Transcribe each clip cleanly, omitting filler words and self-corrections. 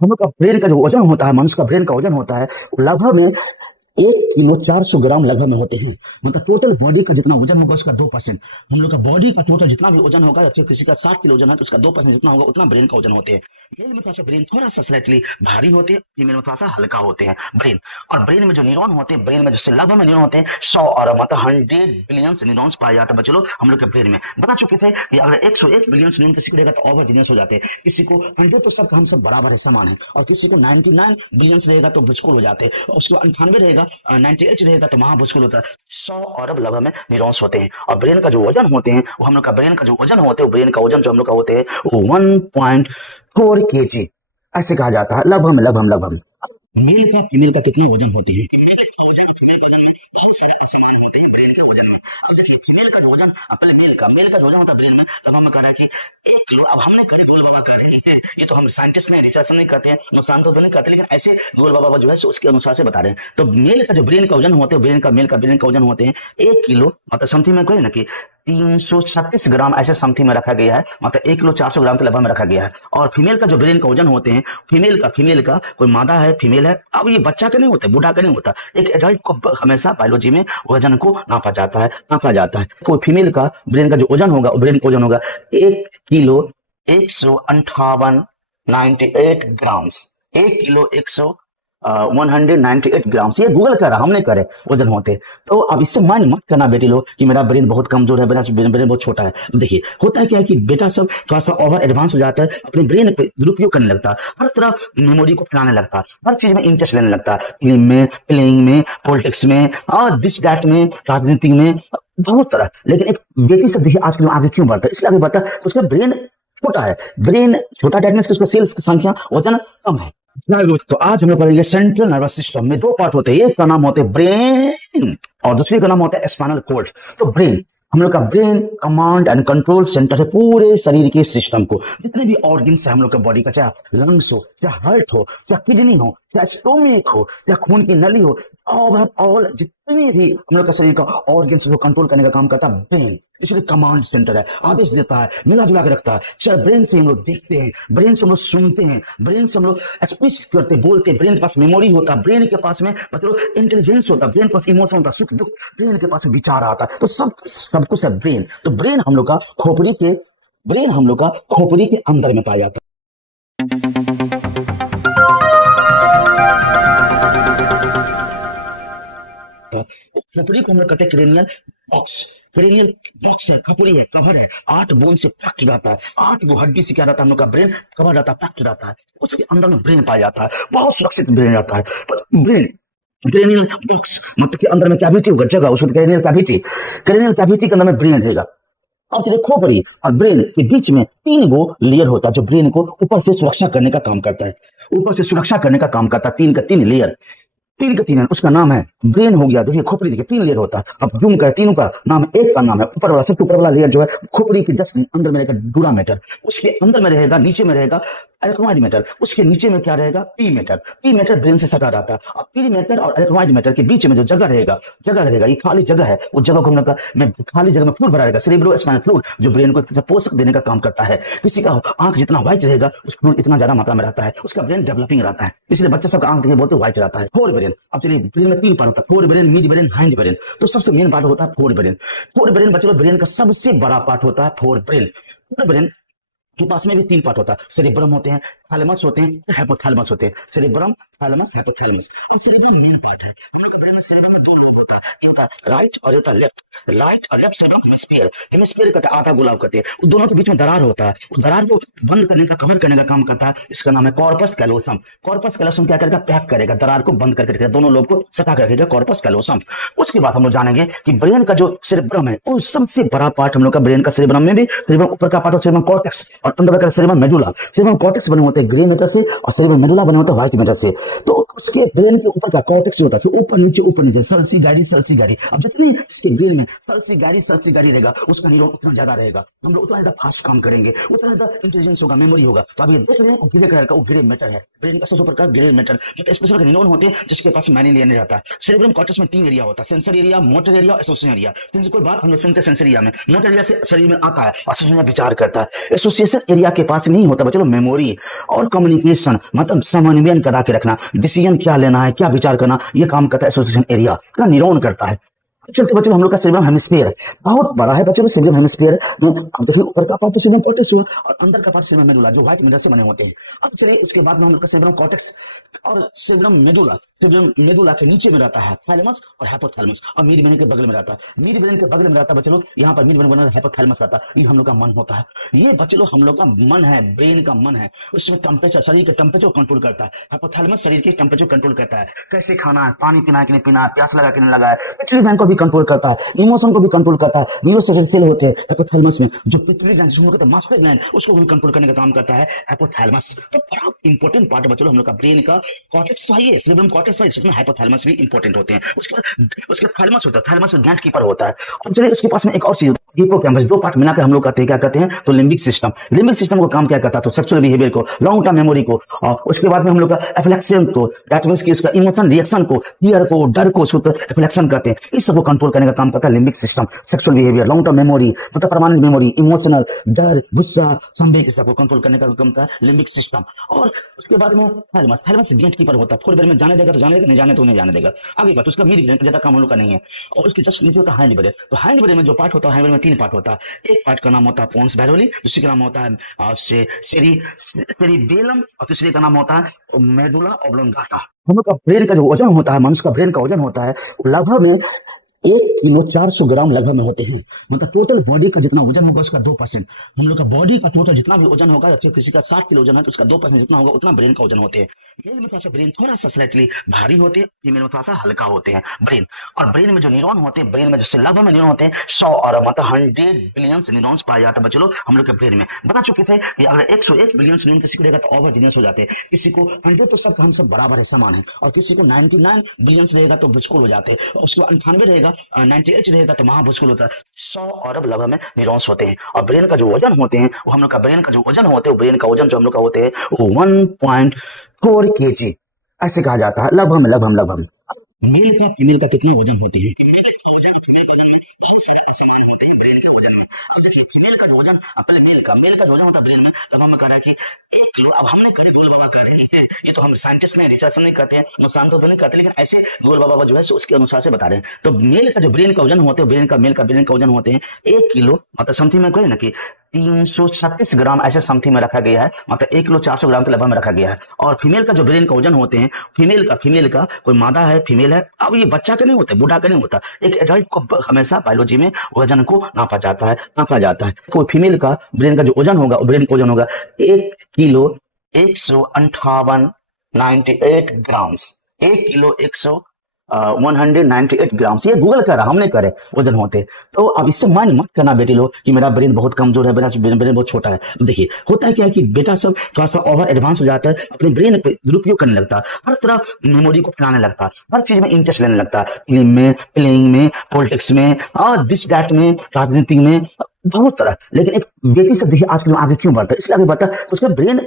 हम लोग का ब्रेन का जो वजन होता है, मनुष्य का ब्रेन का वजन होता है लगभग में 1 किलो 400 ग्राम लगभग में होते हैं। मतलब टोटल बॉडी का जितना वजन होगा उसका 2%। हम लोग का बॉडी का टोटल जितना भी वजन होगा, तो किसी का 60 किलो वजन है तो उसका 2% जितना होगा उतना ब्रेन का वजन होते हैं। मेल में थोड़ा सा ब्रेन थोड़ा सा स्लाइटली भारी होते हैं, फीमेल में थोड़ा सा हल्का होते हैं ब्रेन। और ब्रेन में जो न्यूरॉन होते हैं, ब्रेन में जो लगभग में न्यूरॉन होते हैं 100 और मतलब 100 बिलियन न्यूरॉन्स पाए जाते हैं बच्चों लोग हम लोग के ब्रेन में। बता चुके थे कि अगर 101 बिलियन न्यूरॉन किसी को रहेगा तो ओवर जीनियस हो जाते हैं। किसी को 100 तो सब हम सब बराबर है, समान है। और किसी को 99 बिलियन रहेगा तो बिल्कुल हो जाते हैं। और उसके 98 रहेगा, 98 रहेगा तो महाभुस्कुल होता है। 100 अरब लगभग में न्यूरॉन्स होते हैं। और ब्रेन का जो वजन होते हैं वो हम लोग का ब्रेन का जो वजन होते हैं, ब्रेन का वजन जो हम लोग का होते हैं वो 1.4 kg ऐसे कहा जाता है लगभग। मेल का फीमेल का कितना वजन होते हैं? मेल का वजन फीमेल का वजन में बहुत सारे ऐसे मान होते हैं ब्रेन के वजन में। अब देखिए फीमेल का जो वजन, अब पहले मेल का जो वजन होता है ब्रेन में, अब हम कह रहे हैं कि 1 किलो। अब हमने खाली गोल बाबा कर रहे हैं, ये तो हम साइंटिस्ट में रिसर्च नहीं करते हैं, नुकसान तो नहीं करते, लेकिन ऐसे गोल बाबा जो है उसके अनुसार से बता रहे हैं। तो मेल का जो ब्रेन का वजन होते हैं, ब्रेन का वजन होते हैं 1 किलो मतलब समथिंग में कहे ना कि 336 ग्राम ऐसे समथिंग में रखा गया है, मतलब 1 किलो 400 ग्राम के लगभग में रखा गया है। और फीमेल का जो ब्रेन का वजन होते हैं, फीमेल का कोई मादा है, फीमेल है, अब ये बच्चा का नहीं होता, बूढ़ा का नहीं होता, एक एडल्ट को हमेशा बायोलॉजी में वजन को नापा जाता है। कोई फीमेल का ब्रेन का जो वजन होगा, ब्रेन का वजन होगा 1 किलो 158 98 ग्राम्स, 1 किलो 198 ग्राम्स। ये गूगल कर रहा, हमने करे वजन होते। तो अब इससे माइंड मत करना बेटी लोग कि मेरा ब्रेन बहुत कमजोर है, मेरा ब्रेन बहुत छोटा है। देखिए होता है क्या है कि बेटा सब थोड़ा सा ओवर एडवांस हो जाता है, अपने ब्रेन पे दुरुपयोग करने लगता है, हर तरफ मेमोरी को फैलाने लगता है, हर चीज में इंटरेस्ट लेने लगता है, फिल्म में, प्लेइंग में, पॉलिटिक्स में और दिस डैट में, राजनीति में, बहुत तरह। लेकिन एक बेटी सब देखिए आज के आगे क्यों बढ़ता है, इसलिए आगे बढ़ता है उसका ब्रेन छोटा है। ब्रेन छोटा डेट मींस कि उसका सेल्स की संख्या वजन कम है। तो आज हम लोग पढ़ेंगे सेंट्रल नर्वस सिस्टम में 2 पार्ट होते हैं, एक का नाम होता है ब्रेन और दूसरे का नाम होता है स्पाइनल कॉर्ड। तो ब्रेन, हम लोग का brain command and control centre है पूरे शरीर के सिस्टम को। जितने भी ऑर्गन्स है हम लोग का बॉडी का, चाहे लंग्स हो, चाहे हार्ट हो, चाहे किडनी हो, चाहे स्टोमिक हो, चाहे खून की नली हो, ऑल जितने भी हम लोग का शरीर का ऑर्गन्स को कंट्रोल करने का काम करता है ब्रेन। इसलिए कमांड सेंटर है, आदेश देता है, मिला जुला के रखता है। चाहे ब्रेन से हम लोग देखते हैं, ब्रेन से हम लोग सुनते हैं, ब्रेन से हम लोग स्पीच करते बोलते हैं, ब्रेन के पास मेमोरी होता है, ब्रेन के पास में मतलब इंटेलिजेंस होता है, ब्रेन के पास इमोशन होता है, सुख दुख, ब्रेन के पास में विचार आता है। तो सब कुछ है ब्रेन। तो ब्रेन हम लोग का खोपड़ी के अंदर में पाया जाता है। खोपड़ी को हम लोग कहते हैं क्रेनियल बॉक्स है, खोपड़ी है, कवर है, 8 बोन से पैक्ड रहता है, 8 गो हड्डी से क्या रहता है हम लोग का ब्रेन कवर रहता है, पैक्ड रहता है। उसके अंदर में ब्रेन पाया जाता है, बहुत सुरक्षित ब्रेन रहता है। पर ब्रेन क्रेनियल बॉक्स मतलब के अंदर में कैविटी होगा, जगह उसको क्रेनियल कैविटी के अंदर में ब्रेन रहेगा। अब चलिए खोपड़ी और ब्रेन के बीच में 3 गो लेयर होता है जो ब्रेन को ऊपर से सुरक्षा करने का काम करता है, 3 का 3 लेयर, 3 का 3 है, उसका नाम है ब्रेन हो गया। देखिए खोपड़ी देखिए 3 लेयर होता है। अब जूम कर, तीनों का नाम है, एक का नाम है ऊपर वाला, सबसे ऊपर वाला लेयर जो है खोपड़ी के जस्ट अंदर में रहेगा डूरा मैटर, उसके अंदर में रहेगा, नीचे में रहेगा एरेक्नोइड मैटर, उसके नीचे में क्या रहेगा पी मैटर ब्रेन से सटा रहता है। और पी मैटर और एरेक्नोइड मैटर के बीच में जो जगह रहेगा, ये खाली जगह है, उस जगह को हम लोग में खाली जगह में फ्लूइड भरा रहेगा, सेरेब्रो स्पाइनल फ्लूइड, जो ब्रेन को पोषक देने का काम करता है। किसी का आंख जितना व्हाइट रहेगा उस फ्लूइड इतना ज्यादा मात्रा में रहता है, उसका ब्रेन डेवलपिंग रहता है, इसलिए बच्चा सबका आंख देखिए बहुत व्हाइट रहता है। फोर ब्रेन, अब चलिए ब्रेन में 3 पार्ट होता है, fore brain, mid brain, hind brain. तो सबसे मेन पार्ट होता है फोर ब्रेन बच्चों ब्रेन का सबसे बड़ा पार्ट होता है फोर ब्रेन के पास में भी 3 पार्ट होता है, सेरेब्रम होते हैं, थैलेमस होते हैं, हाइपोथैलेमस होते हैं, सेरेब्रम, थैलेमस, हाइपोथैलेमस। अब सेरेब्रम मेन पार्ट है, हम लोग के ब्रेन में सेरेब्रम में 2 लोब होता है, ये होता है राइट और ये होता है लेफ्ट सेरेब्रम, हेमिस्फीयर कहते हैं, आधा गोलाव कहते हैं, उस दोनों के बीच में दरार होता है, उस दरार को बंद करने का, कवर करने का काम करता है, इसका नाम है कॉर्पस कैलोसम। क्या करेगा, पैक करेगा, दरार को बंद करके रखेगा, दोनों लोब को सटा कर रखेगा, कॉर्पस कैलोसम। उसके बाद हम लोग जानेंगे कि ब्रेन का जो सेरेब्रम है वो सबसे बड़ा पार्ट हम लोग का ब्रेन का, सेरेब्रम में भी सेरेब्रम ऊपर का पार्ट और सेरेब्रम कॉर्टेक्स और अंदर का सेरेब्रम मेडुला। सेरेब्रम कॉर्टेक्स बने होते हैं ग्रे मैटर से और सेरेब्रम मेडुला बने होते हैं व्हाइट मैटर से। तो उसके ब्रेन के ऊपर का कॉर्टेक्स होता है, ऊपर नीचे सल्सी गाड़ी। अब जितनी इसके ब्रेन में सल्सी गाड़ी रहेगा उसका न्यूरॉन उतना ज्यादा रहेगा, हम लोग उतना ज्यादा फास्ट काम करेंगे, उतना ज्यादा इंटेलिजेंस होगा, मेमोरी होगा। तो आप ये देख रहे हैं ग्रे कलर का, वो ग्रे मैटर है, ब्रेन का सबसे ऊपर का ग्रे मैटर, मतलब स्पेशल न्यूरॉन होते हैं जिसके पास माइलिन रहता है। सेरेब्रम कॉर्टेक्स में 3 एरिया होता है, sensory area, motor area, association area. तीन से कोई बात हम लोग सुनते हैं, सेंसरी एरिया में, मोटर एरिया से शरीर में आता है और शरीर में विचार करता है, एसोसिएशन एसोसिएशन एरिया के पास नहीं होता बच्चों मेमोरी और कम्युनिकेशन, मतलब समन्वयन करा के रखना, डिसीजन क्या लेना है, क्या विचार करना, ये काम करता है एसोसिएशन एरिया का न्यूरॉन करता है। चलते बच्चों हम लोग का सेरेब्रम हेमिस्फीयर बहुत बड़ा है बच्चों, सेरेब्रम हेमिस्फीयर अब देखिए ऊपर का पार्ट तो सेरेब्रम कॉर्टेक्स हुआ और अंदर का पार्ट सेरेब्रम मेडुला जो व्हाइट मैटर से बने होते हैं। अब चलिए उसके बाद में हम लोग का सेरेब्रम कॉर्टेक्स और सेरेब्रम मेडुला, सेरेब्रम मेडुला के नीचे में रहता है थैलेमस और हाइपोथैलेमस और मिड ब्रेन के बगल में रहता है, मिड ब्रेन के बगल में रहता है बच्चों लोग, यहाँ पर मिड ब्रेन बना हाइपोथैलेमस रहता है, ये हम लोग का मन होता है। ये बच्चे लोग हम लोग का मन है, ब्रेन का मन है, उसमें टेम्परेचर, शरीर के टेम्परेचर कंट्रोल करता है। हाइपोथैलेमस शरीर के टेम्परेचर कंट्रोल करता है, कैसे खाना है, पानी पीना है कि नहीं पीना है, प्यास लगा कि नहीं लगा है, पिट्यूटरी ग्लैंड को भी कंट्रोल करता है, इमोशन को भी कंट्रोल करता है। न्यूरो सेल होते हैं हाइपोथैलेमस में, जो पिट्यूटरी ग्लैंड जिसको हम लोग कहते हैं मास्टर ग्लैंड, उसको भी कंट्रोल करने का काम करता है हाइपोथैलेमस। तो बड़ा इंपॉर्टेंट पार्ट है बच्चों हम लोग का ब्रेन का। कॉर्टेक्स तो है ये सेरेब्रम कॉर्टेक्स, इसमें हाइपोथैलेमस भी इंपॉर्टेंट होते हैं। उसके थैलेमस होता है, थैलेमस ग्लैंड कीपर होता है। और चलिए उसके पास में एक और चीज हिप्पोकैम्पस, दो पार्ट मिलाकर हम लोग कहते हैं क्या कहते हैं तो लिम्बिक सिस्टम। लिम्बिक सिस्टम को काम क्या करता है तो सेक्सुअल बिहेवियर को, लॉन्ग टर्म मेमोरी को, और उसके बाद में हम लोग का एफ्लेक्शन को, दैट मींस कि उसका इमोशन रिएक्शन को, फियर को, डर को, उसको एफ्लेक्शन कहते हैं। इस सबको कंट्रोल करने का काम करता है limbic system. Sexual behaviour, long term memory मतलब परमानेंट मेमोरी, इमोशनल, डर, गुस्सा, संवेग, सबको कंट्रोल करने का काम करता है लिम्बिक सिस्टम। और उसके बाद में थैलेमस, थैलेमस गेट कीपर होता है, थोड़ी देर में जाने देगा तो जाने देगा, नहीं जाने तो नहीं जाने देगा। आगे बात उसका मिड ब्रेन ज्यादा काम हम लोग का नहीं है। और उसके जस्ट नीचे होता है हाइंड ब्रेन। तो हाइंड ब्रेन में जो पार्ट होता है, हाइंड ब्रेन में तीन पार्ट होता है। एक पार्ट का नाम होता है पोन्स बैरोली, दूसरे का नाम होता है सेरिबेलम और तीसरे का नाम होता है मेडुला ऑब्लोंगाटा। हम लोग का ब्रेन का जो वजन होता है, मनुष्य का ब्रेन का वजन होता है लगभग में 1 किलो 400 ग्राम लगभग में होते हैं। मतलब टोटल बॉडी का जितना वजन होगा उसका 2%। हम लोग का बॉडी का टोटल जितना भी वजन होगा, किसी का 60 किलो वजन है तो उसका 2% जितना होगा उतना ब्रेन का वजन होते हैं। मेल में थोड़ा सा ब्रेन थोड़ा सा स्लाइटली भारी होते हैं, फीमेल में थोड़ा सा हल्का होते हैं ब्रेन। और ब्रेन में जो न्यूरॉन होते हैं, ब्रेन में जो लगभग में न्यूरॉन होते हैं 100 और मतलब 100 बिलियन न्यूरॉन्स पाए जाते हैं बच्चों लोग हम लोग के ब्रेन में। बता चुके थे कि अगर 101 बिलियन न्यूरॉन किसी को रहेगा तो ओवर जीनियस हो जाते हैं, किसी को 100 तो सब हम सब बराबर है, समान है, और किसी को 99 बिलियन रहेगा तो भूसकुल हो जाते हैं, उसको 98 रहेगा, 98 रहेगा तो महाभूसकुल होता है। 100 अरब लगभग में न्यूरॉन्स होते हैं। और ब्रेन का जो वजन होते हैं वो हम लोग का ब्रेन का जो वजन होते हैं, ब्रेन का वजन जो हम लोग का होते हैं वो 1.4 kg ऐसे कहा जाता है लगभग। मेल का फीमेल का कितना वजन होते हैं? मेल का वजन फीमेल का वजन में से ऐसे मान लेते हैं ब्रेन के वजन में। अब देखिए फीमेल का जो वजन अपने मेल का जो वजन होता है ब्रेन में, अब हम कह रहे हैं कि 1 किलो। अब हमने करे गोल बाबा कर रहे हैं, ये तो हम साइंटिस्ट में रिसर्च नहीं करते हैं, नुकसान तो नहीं करते, लेकिन ऐसे गोल बाबा जो है उसके अनुसार से बता रहे हैं। तो मेल का जो ब्रेन का वजन होते हैं, ब्रेन का वजन होते हैं 1 किलो मतलब समथिंग में कहे ना कि 336 ग्राम ऐसे समथिंग में रखा गया है, मतलब 1 किलो 400 ग्राम के लगभग में रखा गया है। और फीमेल का जो ब्रेन का वजन होते हैं, फीमेल का कोई मादा है, फीमेल है, अब ये बच्चा का नहीं होता, बूढ़ा का नहीं होता, एक एडल्ट को हमेशा बायोलॉजी में वजन को नापा जाता है। कोई फीमेल का ब्रेन का जो वजन होगा, ब्रेन का वजन होगा 1 किलो 158 98 ग्राम्स, 1 किलो 198 ग्राम्स। ये गूगल कर रहा, हमने करे वजन होते। तो अब इससे माइंड मत करना बेटी लोग कि मेरा ब्रेन बहुत कमजोर है, मेरा ब्रेन बहुत छोटा है। देखिए होता है क्या है कि बेटा सब थोड़ा सा ओवर एडवांस हो जाता है, अपने ब्रेन पे दुरुपयोग करने लगता है, हर तरफ मेमोरी को फैलाने लगता है, हर चीज में इंटरेस्ट लेने लगता है, फिल्म में, प्लेइंग में, पॉलिटिक्स में और दिस दैट में, राजनीति में, बहुत तरह। लेकिन एक बेटी सब देखिए आजकल आगे क्यों बढ़ता है, इसलिए आगे बढ़ता है उसका ब्रेन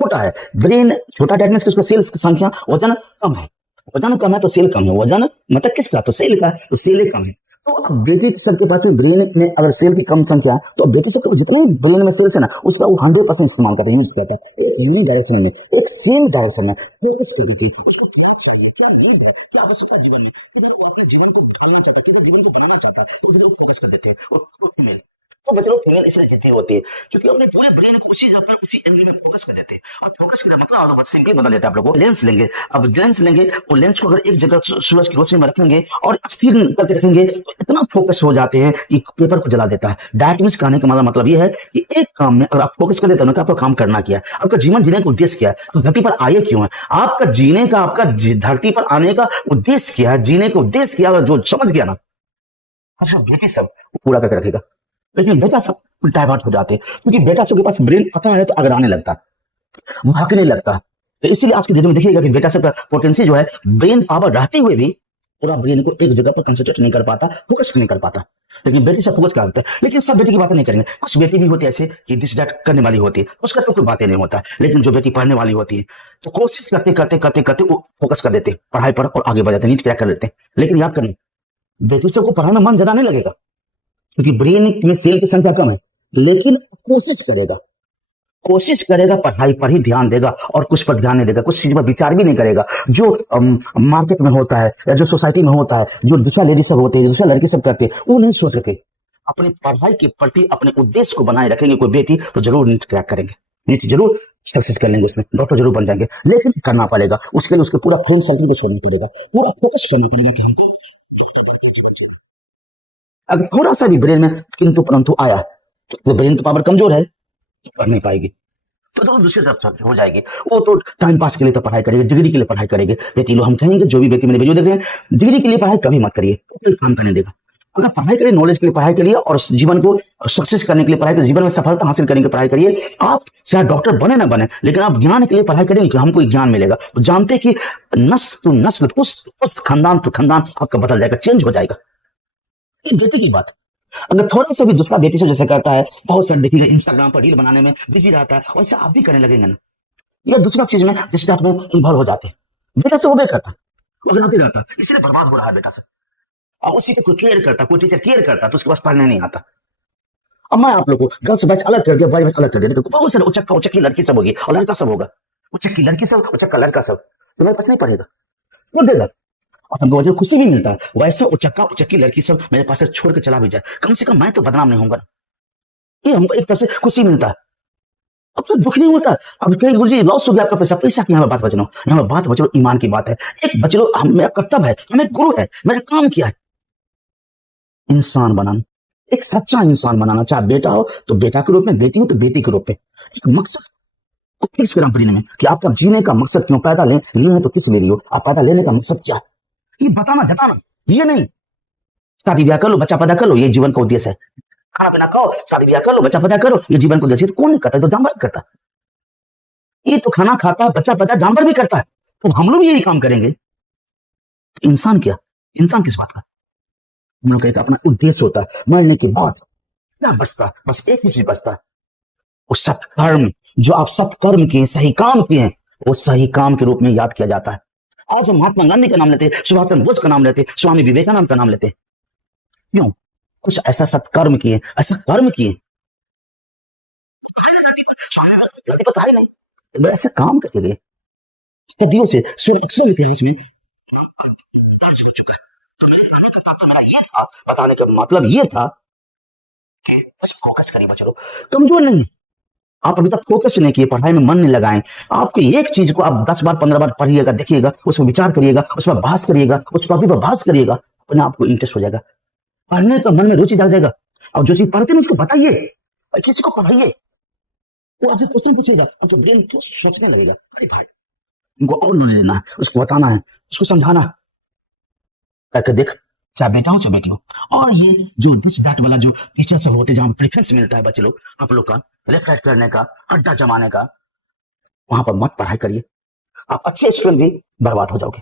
छोटा है। ब्रेन छोटा दैट मींस कि उसका सेल्स की संख्या वजन कम है, वजन कम है तो सेल कम है, वजन मतलब किसका तो सेल का, तो सेल कम है। तो अब बेटी सबके पास में ब्रेन में अगर सेल की कम संख्या है तो बेटी सबके जितने ब्रेन में सेल्स है ना उसका वो 100% इस्तेमाल करता है, यूज करता है, एक यूनिक डायरेक्शन में, एक सेम डायरेक्शन में फोकस करके उसको क्या चाहिए, क्या नीड है, क्या आवश्यकता जीवन में, कि वो अपने जीवन को ढालना चाहता है, जीवन को बनाना चाहता है, तो उधर फोकस कर देते हैं। और फीमेल तो बच्चे लोग फीमेल इसलिए जितनी होती है क्योंकि अपने पूरे ब्रेन को उसी जगह पर उसी एंगल में फोकस कर देते हैं। और फोकस का मतलब और बहुत सिंपल बता देता है आप लोगों को, लेंस लेंगे। अब लेंस लेंगे, वो लेंस को अगर एक जगह सूरज की रोशनी में रखेंगे और स्थिर करके रखेंगे तो इतना फोकस हो जाते हैं कि पेपर को जला देता है। दैट मींस कहने का मतलब ये है कि एक काम में अगर आप फोकस कर देते हो ना, आपका काम करना क्या है, आपका जीवन जीने का उद्देश्य क्या है, आप धरती पर आए क्यों है, आपका जीने का, आपका धरती पर आने का उद्देश्य क्या है, जीने का उद्देश्य क्या है, जो समझ गया ना बेटी सब पूरा करके रखेगा। लेकिन बेटा सब डाइवर्ट हो जाते हैं क्योंकि बेटा सबके पास ब्रेन आता है तो अगराने लगता है, भागने लगता है। तो इसीलिए आज के दिन में देखिएगा कि बेटा सब का पोटेंशियल जो है, ब्रेन पावर रहते हुए भी पूरा ब्रेन को एक जगह पर कंसंट्रेट नहीं कर पाता, फोकस नहीं कर पाता। लेकिन बेटी सब फोकस करता है। लेकिन सब बेटी की बातें नहीं करेंगे, कुछ बेटी भी होती है ऐसे कि दिस दैट करने वाली होती है, उसका तो कोई बातें नहीं होता। लेकिन जो बेटी पढ़ने वाली होती है तो कोशिश करते करते करते करते वो फोकस कर देते पढ़ाई पर और आगे बढ़ जाते, नीट क्रैक कर लेते। लेकिन याद करना बेटी सबको पढ़ाई में मन ज्यादा नहीं लगेगा क्योंकि ब्रेन में सेल की संख्या कम है, लेकिन कोशिश करेगा, कोशिश करेगा पढ़ाई पर ही ध्यान देगा और कुछ पर ध्यान नहीं देगा, कुछ चीज पर विचार भी नहीं करेगा। जो मार्केट में होता है या जो सोसाइटी में होता है, जो दूसरा लेडी सब होते हैं, दूसरा लड़की सब करते हैं, वो नहीं सोच सके। अपनी पढ़ाई के प्रति अपने उद्देश्य को बनाए रखेंगे। कोई बेटी तो जरूर नीट क्रैक करेंगे, नीट जरूर सक्सेस कर लेंगे, उसमें डॉक्टर जरूर बन जाएंगे, लेकिन करना पड़ेगा उसके लिए। उसके पूरा फ्रेंड सर्कल को छोड़ना पड़ेगा, पूरा फोकस करना पड़ेगा कि हमको डॉक्टर बनके जीवन जीना। अगर थोड़ा सा भी ब्रेन में किंतु परंतु आया तो ब्रेन की पावर कमजोर है, पढ़ नहीं पाएगी, तो दूसरी तरफ हो जाएगी। वो तो टाइम पास के लिए तो पढ़ाई करेंगे, डिग्री के लिए पढ़ाई करेंगे। बेटी लोग हम कहेंगे, जो भी बेटी मेरे वीडियो देख रहे हैं, डिग्री के लिए पढ़ाई कभी मत करिए, कोई काम करने देगा। अगर पढ़ाई करिए, नॉलेज के लिए पढ़ाई करिए और जीवन को सक्सेस करने के लिए पढ़ाई करिए, जीवन में सफलता हासिल करने की पढ़ाई करिए। आप चाहे डॉक्टर बने ना बने, लेकिन आप ज्ञान के लिए पढ़ाई करेंगे कि हमको ज्ञान मिलेगा। तो जानते कि नस्ल टू नस्ल, उस खानदान टू खानदान आपका बदल जाएगा, चेंज हो जाएगा। ये बेटी की बात। अगर थोड़ा सा भी दूसरा बेटी से जैसे करता है, बहुत सारे देखिएगा इंस्टाग्राम पर रील बनाने में बिजी रहता है, वैसे आप भी करने लगेंगे ना, या दूसरा चीज में डिस्ट्रैक्ट में इन्वॉल्व हो जाते हैं। बेटा से वो भी करता, वो घबराते रहता, इसलिए बर्बाद हो रहा है बेटा से। और उसी को कोई केयर करता, कोई टीचर केयर करता, तो उसके पास पढ़ने नहीं आता। अब मैं आप लोग को गर्ल्स बैच अलग कर दिया, बॉयज बैच अलग कर दिया, देखो बहुत सारे उचक्का उचक्की लड़की सब होगी और लड़का सब होगा। उचक्की लड़की सब, उचक्का लड़का सब, तो मेरे पास नहीं पढ़ेगा, वो देगा और हमको वजह खुशी भी मिलता है। वैसे उचक्का उचक्की लड़की सब मेरे पास से छोड़ के चला भी जाए, कम से कम मैं तो बदनाम नहीं होऊंगा। ये हमको एक तरह से खुशी मिलता है, अब तो दुख नहीं होता। अब कहीं गुरुजी लॉस हो गया आपका पैसा, पैसा की यहाँ बात बचलो, यहाँ बात बचलो ईमान की बात है। एक बचलो, मेरा कर्तव्य है, हमें गुरु है, मेरा काम किया है इंसान बनाना, एक सच्चा इंसान बनाना। चाहे बेटा हो तो बेटा के रूप में, बेटी हो तो बेटी के रूप में। एक मकसद को फिक्स करें अपने में कि आपका जीने का मकसद क्यों, पैदा लिए हैं तो किस लिए लिए हो, आप पैदा लेने का मकसद क्या है, ये बताना जताना। ये नहीं शादी ब्याह कर लो, बच्चा पैदा कर लो, ये जीवन का उद्देश्य है। खाना पीना खाओ, शादी ब्याह कर लो, बच्चा पैदा करो, ये जीवन का उद्देश्य है। तो कौन नहीं करता, तो जानवर करता। ये तो खाना खाता, बच्चा पैदा, जानवर भी करता है, तो हम लोग यही काम करेंगे। तो इंसान क्या, इंसान किस बात का, हम लोग का अपना उद्देश्य होता है। मरने के बाद क्या बचता, बस एक ही चीज बचता है, वो सत्कर्म। जो आप सत्कर्म किए, सही काम किए हैं, वो सही काम के रूप में याद किया जाता है। आज हम महात्मा गांधी का नाम लेते हैं, सुभाष चंद्र बोस का नाम लेते हैं, स्वामी विवेकानंद का नाम लेते हैं, क्यों? कुछ ऐसा सत्कर्म किए, ऐसा कर्म किए। स्वामी गांधी पता ही नहीं, ऐसे काम करके गए सदियों से, अक्सर इतिहास में मेरा ये था बताने का मतलब ये था कि बस फोकस करिए बच्चों, कमजोर नहीं है। आप अभी तक फोकस नहीं किए, पढ़ाई में मन नहीं लगाएं। आपको एक चीज को आप 10 बार 15 बार पढ़िएगा, देखिएगा, उसमें विचार करिएगा, उस पर बहस करिएगा, उस टॉपिक पर बहस करिएगा, अपने आपको इंटरेस्ट हो जाएगा, पढ़ने का मन में रुचि जाग जाएगा। और जो चीज पढ़ते हैं उसको बताइए और किसी को पढ़ाइए, वो आपसे क्वेश्चन पूछेगा और जो ब्रेन क्यों सोचने लगेगा, अरे भाई उनको और नॉलेज लेना है, उसको बताना है, उसको समझाना है, करके देख, चाहे बेटा हो चाहे बेटी हो। और ये जो दिस दैट वाला जो टीचर सब होते हैं, जहां प्रेफरेंस मिलता है बच्चे लोग, आप लोग का लेफ्ट राइट करने का, अड्डा जमाने का, वहां पर मत पढ़ाई करिए। आप अच्छे स्टूडेंट भी बर्बाद हो जाओगे।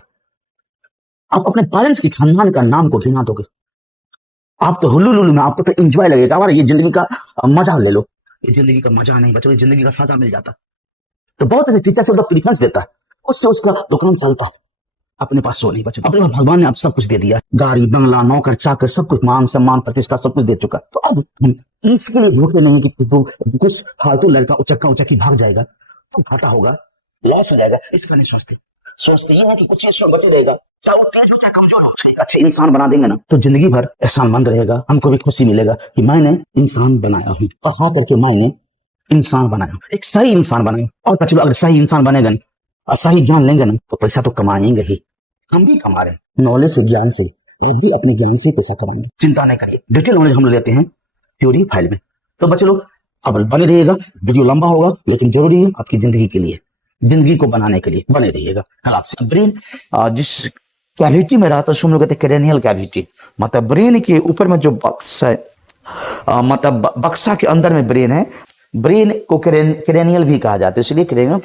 आप अपने पेरेंट्स की खानदान का नाम को घिना दोगे। आप तो हुलू लुलू में, आपको तो एंजॉय लगेगा, हमारा ये जिंदगी का मजा ले लो। ये जिंदगी का मजा नहीं बच्चों, जिंदगी का सजा मिल जाता। तो बहुत ऐसे टीचर से प्रेफरेंस देता है, उससे उसका दुकान चलता है। अपने पास सो नहीं बच्चों, अपने पास भगवान ने आप सब कुछ दे दिया, गाड़ी बंगला नौकर चाकर सब कुछ, मान सम्मान प्रतिष्ठा सब कुछ दे चुका। तो अब हम इसके लिए भूखे नहीं कि कुछ फालतू लड़का उचक्का उचक्की भाग जाएगा तो घाटा होगा, लॉस हो जाएगा, इसका नहीं सोचते। सोचते ये है कि कुछ चीज बचे रहेगा, चाहे वो तेज हो चाहे कमजोर हो, अच्छे इंसान बना देंगे ना, तो जिंदगी भर एहसानमंद रहेगा। हमको भी खुशी मिलेगा कि मैंने इंसान बनाया हूँ, पढ़ा करके मैंने इंसान बनाया, एक सही इंसान बनाया। और बच्चे अगर सही इंसान बनेगा ना और सही ज्ञान लेंगे ना, तो पैसा तो कमाएंगे ही। हम भी कमा रहे हैं, नॉलेज से, ज्ञान से, भी अपने ज्ञान से पैसा कमाएंगे, चिंता नहीं करिए। डिटेल नॉलेज हम लेते हैं थ्योरी फाइल में। तो बच्चे लोग अब बने रहिएगा, वीडियो लंबा होगा लेकिन जरूरी है आपकी जिंदगी के लिए, जिंदगी को बनाने के लिए बने रहिएगा। कल आपसे ब्रेन जिस कैविटी में रहता है हम लोग कहते हैं क्रेनियल कैविटी, मतलब ब्रेन के ऊपर में जो बक्स है, मतलब बक्सा के अंदर में ब्रेन है। ब्रेन को क्रेनियल भी कहा जाता है, इसलिए क्रेनियल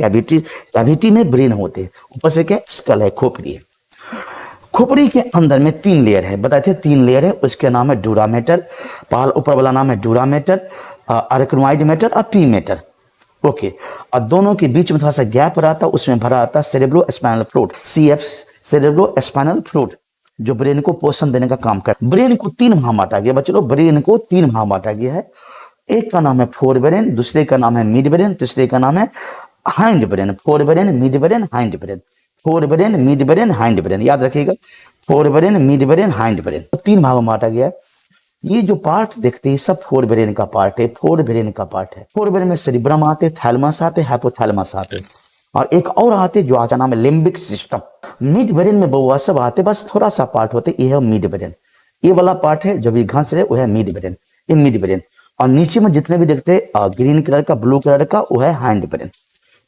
कैविटी में ब्रेन होते हैं। ऊपर से क्या स्कल है, खोपड़ी है। खोपड़ी के अंदर में 3 लेयर है, बताए थे 3 लेयर है। उसके नाम है डूरामेटर, ऊपर वाला नाम है डूरामेटर, अरेक्नोइड मैटर और पी मैटर। ओके, और दोनों के बीच में थोड़ा सा गैप रहता है, उसमें भरा आता है cerebro spinal fluid, CF, cerebro spinal fluid, जो ब्रेन को पोषण देने का काम करता है। ब्रेन को 3 भाग बांटा गया बच्चों, ब्रेन को 3 भाग बांटा गया है। एक का नाम है फोर ब्रेन, दूसरे का नाम है मिड ब्रेन, तीसरे का नाम है hind brain. Fore brain, mid brain, hind brain, fore brain, mid brain, hind brain, याद रखिएगा, fore brain, mid brain, hind brain. तो तीन भागों में बांटा गया है। ये जो पार्ट देखते हैं सब फोर ब्रेन का पार्ट है, फोर ब्रेन का पार्ट है। फोर ब्रेन में सेरिब्रम आते, थैलमस आते, हाइपोथैलेमस आते, और एक और आते जो आज नाम है लिम्बिक सिस्टम। मिड ब्रेन में बहुआ सब आते, बस थोड़ा सा पार्ट होते, ये है मिड ब्रेन। ये वाला पार्ट है जो भी घस रहे वो है मिड ब्रेन, ये मिड ब्रेन। और नीचे में जितने भी देखते ग्रीन कलर का, ब्लू कलर का, वो है हैंड ब्रेन।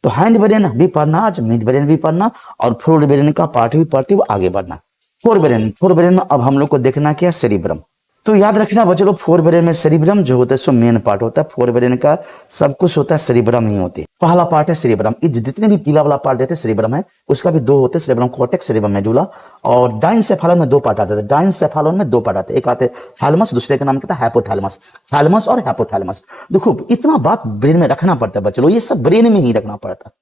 तो हैंड ब्रेन भी पढ़ना आज, मिड ब्रेन भी पढ़ना, और फोर ब्रेन का पार्ट भी पढ़ते हुए आगे बढ़ना। फोर ब्रेन में अब हम लोग को देखना क्या, सेरिब्रम। तो याद रखना बच्चों लोग, फोर ब्रेन में सेरिब्रम जो होता है सो मेन पार्ट होता है। फोर ब्रेन का सब कुछ होता है, सेरिब्रम ही होती है। पहला पार्ट है सेरिब्रम। ये जितने भी पीला वाला पार्ट देते हैं सेरिब्रम है, उसका भी दो होते हैं, सेरिब्रम कॉर्टेक्स, सेरिब्रम मेडुला। और डाइनसेफेलॉन में दो पार्ट आते हैं, डाइनसेफेलॉन में दो पार्ट आते हैं, एक आते हैं थैलेमस, दूसरे का नाम क्या था, हाइपोथैलेमस। थैलेमस और हाइपोथैलेमस। देखो इतना बात ब्रेन में रखना पड़ता है बच्चों लोग, ये सब ब्रेन में ही रखना पड़ता है।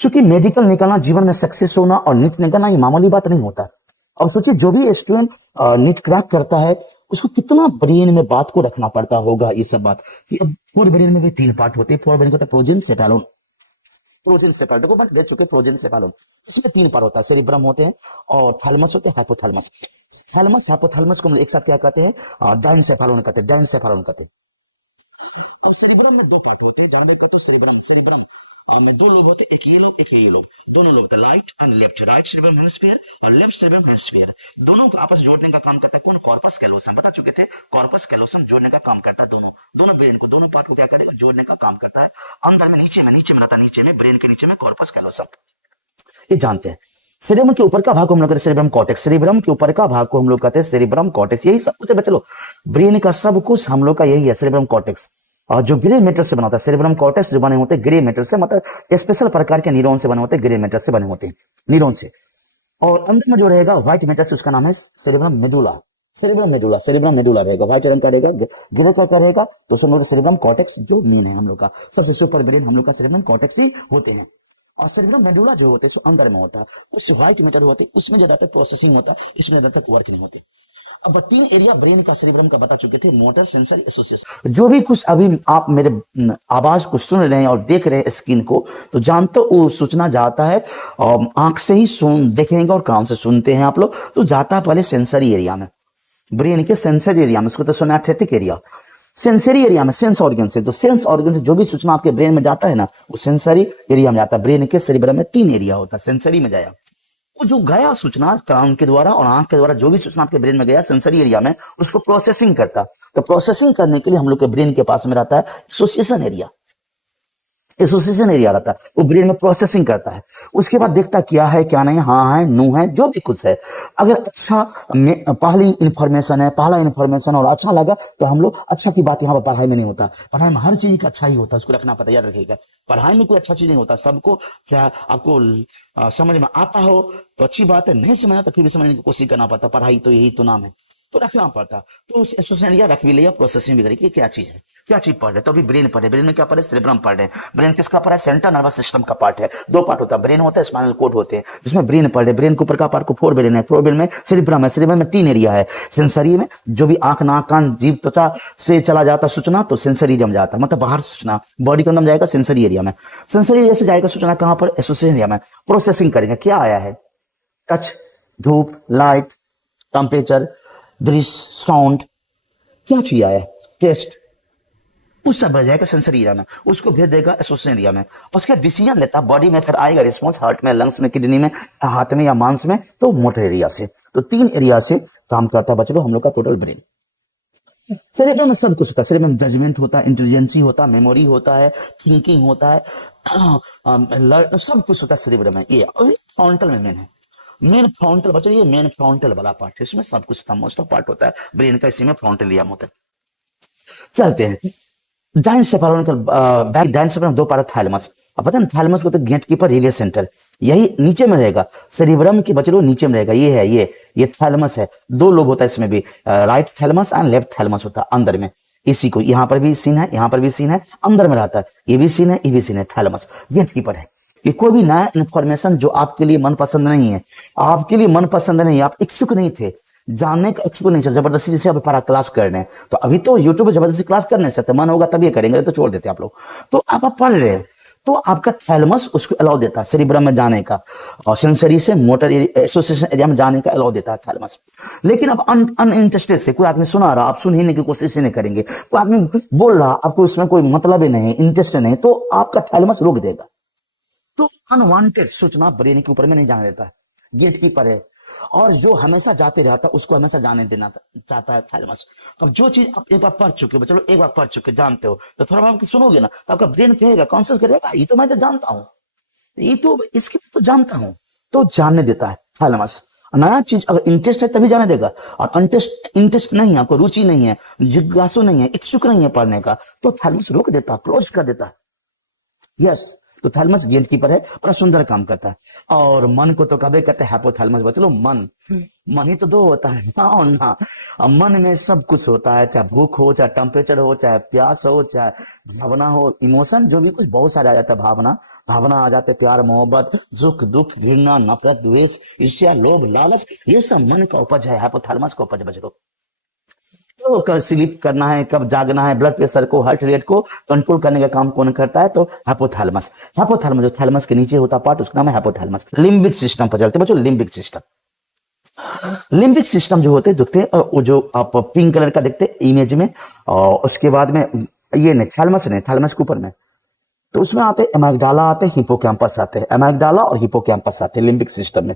चूंकि मेडिकल निकालना, जीवन में सक्सेस होना और नीट निकालना ये मामूली बात नहीं होता। अब सोचिए जो भी स्टूडेंट नीट क्रैक करता है उसको कितना ब्रेन में बात को रखना पड़ता होगा, ये सब बात कि अब फोर ब्रेन में भी तीन पार्ट होते हैं। फोर ब्रेन को होता है प्रोजेनसेफेलॉन, प्रोजेनसेफेलॉन को बात दे चुके, प्रोजेनसेफेलॉन इसमें तीन पार्ट होता है, सेरिब्रम होते हैं और थैलेमस होते हैं, हाइपोथैलेमस। थैलेमस हाइपोथैलेमस को हम एक साथ क्या कहते हैं, डाइनसेफेलॉन कहते हैं, डाइनसेफेलॉन कहते हैं। अब सेरिब्रम में दो पार्ट होते हैं, जहां पे कहते हैं सेरिब्रम में दो लोब होते हैं, एक ये लोब, एक ये लोब, दोनों लोब होते हैं right and left, right cerebrum hemisphere और लेफ्ट सेरिब्रम हेमिस्फीयर, दोनों को आपस जोड़ने का काम करता है कौन, कॉर्पस कैलोसम। बता चुके थे कॉर्पस कैलोसम जोड़ने का काम करता है, दोनों ब्रेन को, दोनों पार्ट को क्या करेगा, जोड़ने का काम करता है। अंदर में नीचे में रहता है, नीचे में ब्रेन के नीचे में कॉर्पस कैलोसम, ये जानते हैं। सेरिब्रम के ऊपर का भाग को हम लोग कहते हैं सेरिब्रम कॉर्टेक्स, सेरिब्रम के ऊपर का भाग को हम लोग कहते हैं सेरिब्रम कॉर्टेक्स। यही सब कुछ है बच्चों, ब्रेन का सब कुछ हम लोग का यही है, सेरिब्रम कॉर्टेक्स। और जो ग्रे मेटल से बना होता है, सेरिब्रम कॉर्टेक्स जो बने होते हैं ग्रे मेटल से, मतलब स्पेशल प्रकार के न्यूरॉन से बने होते हैं, ग्रे मेटल से बने होते हैं, न्यूरॉन से। और अंदर में जो रहेगा व्हाइट मेटल से, उसका नाम है cerebrum medulla, cerebrum medulla, cerebrum medulla रहेगा, व्हाइट रंग का रहेगा, ग्रे का रहेगा। तो सब लोग सेरिब्रम कॉर्टेक्स जो मेन है हम लोग का, सबसे सुपर ब्रेन हम लोग का सेरिब्रम कॉर्टेक्स ही होते हैं। और सेरिब्रम मेडुला जो होते हैं अंदर में होता है, उस व्हाइट मेटल होते हैं, उसमें ज्यादातर प्रोसेसिंग होता है, इसमें ज्यादातर वर्क नहीं होती। अब तीन एरिया ब्रेन का सेरिब्रम का बता चुके थे, मोटर, सेंसरी, एसोसिएशन। जो भी कुछ अभी आप मेरे आवाज को सुन रहे हैं और देख रहे हैं स्क्रीन को, तो जानते हो वो सूचना जाता है आंख से ही सुन देखेंगे और कान से सुनते हैं आप लोग, तो जाता है पहले सेंसरी एरिया में, ब्रेन के सेंसरी एरिया में, उसको तो सोमैटिक एरिया, सेंसरी एरिया में, सेंस ऑर्गन से। तो सेंस ऑर्गन से जो भी सूचना आपके ब्रेन में जाता है ना, वो सेंसरी एरिया में जाता है। ब्रेन के सेरिब्रम में तीन एरिया होता है, सेंसरी में जाया वो जो गया सूचना कान के द्वारा और आंख के द्वारा, जो भी सूचना आपके ब्रेन में गया सेंसरी एरिया में, उसको प्रोसेसिंग करता। तो प्रोसेसिंग करने के लिए हम लोग के ब्रेन के पास में रहता है एसोसिएशन एरिया, एसोसिएशन एरिया रहता है, वो ब्रेन में प्रोसेसिंग करता है। उसके बाद देखता क्या है क्या नहीं, हाँ है नो है, जो भी कुछ है। अगर अच्छा पहली इंफॉर्मेशन है, पहला इंफॉर्मेशन और अच्छा लगा, तो हम लोग अच्छा की बात यहाँ पर पढ़ाई में नहीं होता, पढ़ाई में हर चीज का अच्छा ही होता है, उसको रखना पड़ता है, याद रखिएगा। पढ़ाई में कोई अच्छा चीज नहीं होता, सबको क्या आपको समझ में आता हो तो अच्छी बात है, नहीं समझना तो फिर भी समझने की कोशिश करना पड़ता। पढ़ाई तो यही तो नाम है, तो रखना पड़ता। तो उस एसोसिएशन या रख भी लिया, प्रोसेसिंग भी करेगी, क्या चीज है, क्या चीज पढ़ रहे। तो अभी ब्रेन पढ़ रहे, ब्रेन में क्या पढ़ रहे, सेरिब्रम पढ़ रहे। ब्रेन किसका पढ़ रहा है, सेंट्रल नर्वस सिस्टम का पार्ट है। दो पार्ट होता है, ब्रेन होता है, स्पाइनल कॉर्ड होते हैं, जिसमें ब्रेन पढ़ रहे। ब्रेन के ऊपर का पार्ट को फोर ब्रेन है, फोर ब्रेन में सेरिब्रम है, सेरिब्रम में तीन एरिया है। सेंसरी में जो भी आंख, नाक, कान, जीभ, त्वचा से चला जाता सूचना, तो सेंसरी एरिया में जाता, मतलब बाहर सूचना बॉडी के अंदर जाएगा सेंसरी एरिया में। सेंसरी एरिया से जाएगा सूचना कहां पर, एसोसिएशन एरिया में। प्रोसेसिंग करेंगे, क्या आया है, टच, धूप, लाइट, टेम्परेचर, दृश्य, साउंड, क्या चीज आया, टेस्ट, उस सब भर जाएगा सेंसरी एरिया में, उसको भेज देगा एसोसिएशन एरिया में। उसका डिसीजन लेता बॉडी में, फिर आएगा रिस्पॉन्स हार्ट में, लंग्स में, किडनी में, हाथ में या मांस में, तो मोटर एरिया से। तो तीन एरिया से काम करता है बच्चों हम लोग का टोटल ब्रेन। सेरिब्रम में सब कुछ होता है, सेरिब्रम में जजमेंट होता है, इंटेलिजेंसी होता है, मेमोरी होता है, थिंकिंग होता है, सब कुछ होता है सेरिब्रम में। ये फ्रंटल में मेन है, मेन फ्रंटल बच्चों, ये मेन फ्रंटल वाला पार्ट है, इसमें सब कुछ मोस्ट ऑफ पार्ट होता है ब्रेन का, इसी में फ्रंटल एरिया होता है। चलते हैं डाइनसेफेलॉन का, डाइनसेफेलॉन दो पार्ट, थैलेमस। अब पता है थैलेमस को तो गेट कीपर रिले सेंटर, यही नीचे में रहेगा, सेरिब्रम के बच्चों नीचे में रहेगा, ये है ये थैलेमस है। दो लोब होता है इसमें भी, right thalamus and left thalamus होता है अंदर में। इसी को यहाँ पर भी सीन है, यहाँ पर भी सीन है, अंदर में रहता है, ये भी सीन है, ये भी सीन है, थैलेमस गेट कीपर है। कि कोई भी नया इंफॉर्मेशन जो आपके लिए मनपसंद नहीं है, आपके लिए मनपसंद नहीं, आप इच्छुक नहीं थे, जानने का एक्सपोनेंशियल जबरदस्ती, जैसे अभी para क्लास कर रहे हैं तो अभी तो यूट्यूब पे जबरदस्ती क्लास कर नहीं सकते, मन होगा तभी करेंगे, तो छोड़ देते आप लोग। तो आप पढ़ रहे हैं तो आपका थैलमस उसको अलाउ देता है सेरिब्रम में जाने का, और सेंसरी से मोटर एसोसिएशन एरिया में जाने का अलाउ देता है थैलमस। लेकिन अब अनइंटरेस्टेड से कोई आदमी सुना रहा, आप सुनने की कोशिश ही नहीं करेंगे, कोई आदमी बोल रहा, आपको उसमें कोई मतलब ही नहीं, इंटरेस्ट नहीं, तो आपका थैलमस रोक देगा। तो अनवांटेड सूचना ब्रेन के ऊपर में नहीं जाने देता है, गेट कीपर है। और जो हमेशा जाते रहता है उसको हमेशा जाने देना चाहता है थैलेमस। अब जो चीज आप एक बार पढ़ चुके हो, चलो एक बार पढ़ चुके जानते हो, तो थोड़ा आप सुनोगे ना तो आपका ब्रेन कहेगा, कॉन्शियस करेगा, ये तो मैं तो जानता हूँ, ये तो इसके तो जानता हूँ, तो जानने देता है थैलेमस। नया चीज अगर इंटरेस्ट है तभी जाने देगा, और इंटरेस्ट नहीं है, आपको रुचि नहीं है, जिज्ञासु नहीं है, इच्छुक नहीं है पढ़ने का, तो थैलेमस रोक देता है, क्लोज कर देता है। यस, तो थैलमस गेट कीपर है, बड़ा सुंदर काम करता है। और मन को तो कभी कहते हैं हाइपोथैलेमस। बचलो मन ही तो दो होता है ना और ना। अब मन में सब कुछ होता है, चाहे भूख हो, चाहे टेम्परेचर हो, चाहे प्यास हो, चाहे भावना हो, इमोशन जो भी कुछ बहुत सारे आ जाता है, भावना आ जाते हैं, प्यार मोहब्बत, सुख दुख, घृणा नफरत द्वेष ईर्ष्या लोभ लालच, ये सब मन का उपज है, हाइपोथैलेमस का उपज है बचलो। तो कब स्लीप करना है, कब जागना है, ब्लड प्रेशर को, हार्ट रेट को कंट्रोल करने का काम कौन करता है, तो हाइपोथैलेमस। हाइपोथैलेमस जो थैलेमस के नीचे होता पार्ट, उसका नाम है हाइपोथैलेमस। लिम्बिक सिस्टम पर चलते बच्चों, लिम्बिक सिस्टम। लिम्बिक सिस्टम जो होते दिखते हैं, वो जो आप पिंक कलर का देखते इमेज में, और उसके बाद में ये नहीं थैलेमस, नहीं थैलेमस के ऊपर में, तो उसमें आते एमाइगडाला आते, हिपोकैम्पस आते हैं, एमाइगडाला और हिपोकैम्पस आते हैं लिम्बिक सिस्टम में।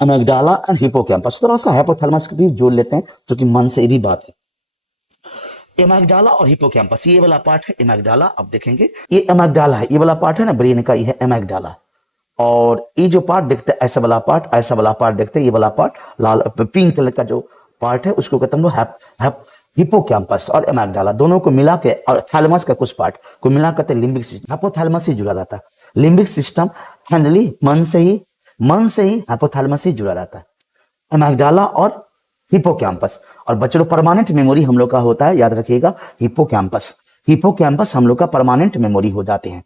एमाइगडाला एंड हिपोकैम्पस, थोड़ा सा हाइपोथैलेमस भी जोड़ लेते हैं, जो कि मन से भी बात है। एमाइगडाला और हिपोकैम्पस, ये वाला पार्ट है एमाइगडाला। अब देखेंगे ये एमाइगडाला है, ये वाला पार्ट है ना ब्रेन का, ये है एमाइगडाला। और ये जो पार्ट देखते हैं, ऐसा वाला पार्ट, ऐसा वाला पार्ट देखते हैं, ये वाला पार्ट लाल पिंक कलर का जो पार्ट है, उसको कहते हैं हम लोग हिपोकैम्पस और एमाइगडाला दोनों को मिला के, और थैलेमस का कुछ पार्ट को मिला करते लिम्बिक सिस्टम। हाइपोथैलेमस से जुड़ा रहता है लिम्बिक सिस्टम, फाइनली मन से ही हाइपोथैलेमस से जुड़ा रहता है, एमाइगडाला और हिपोकैम्पस। और बच्चों परमानेंट मेमोरी हम लोग का होता है, याद रखिएगा, हिपोकैम्पस हम लोग का परमानेंट मेमोरी हो जाते हैं,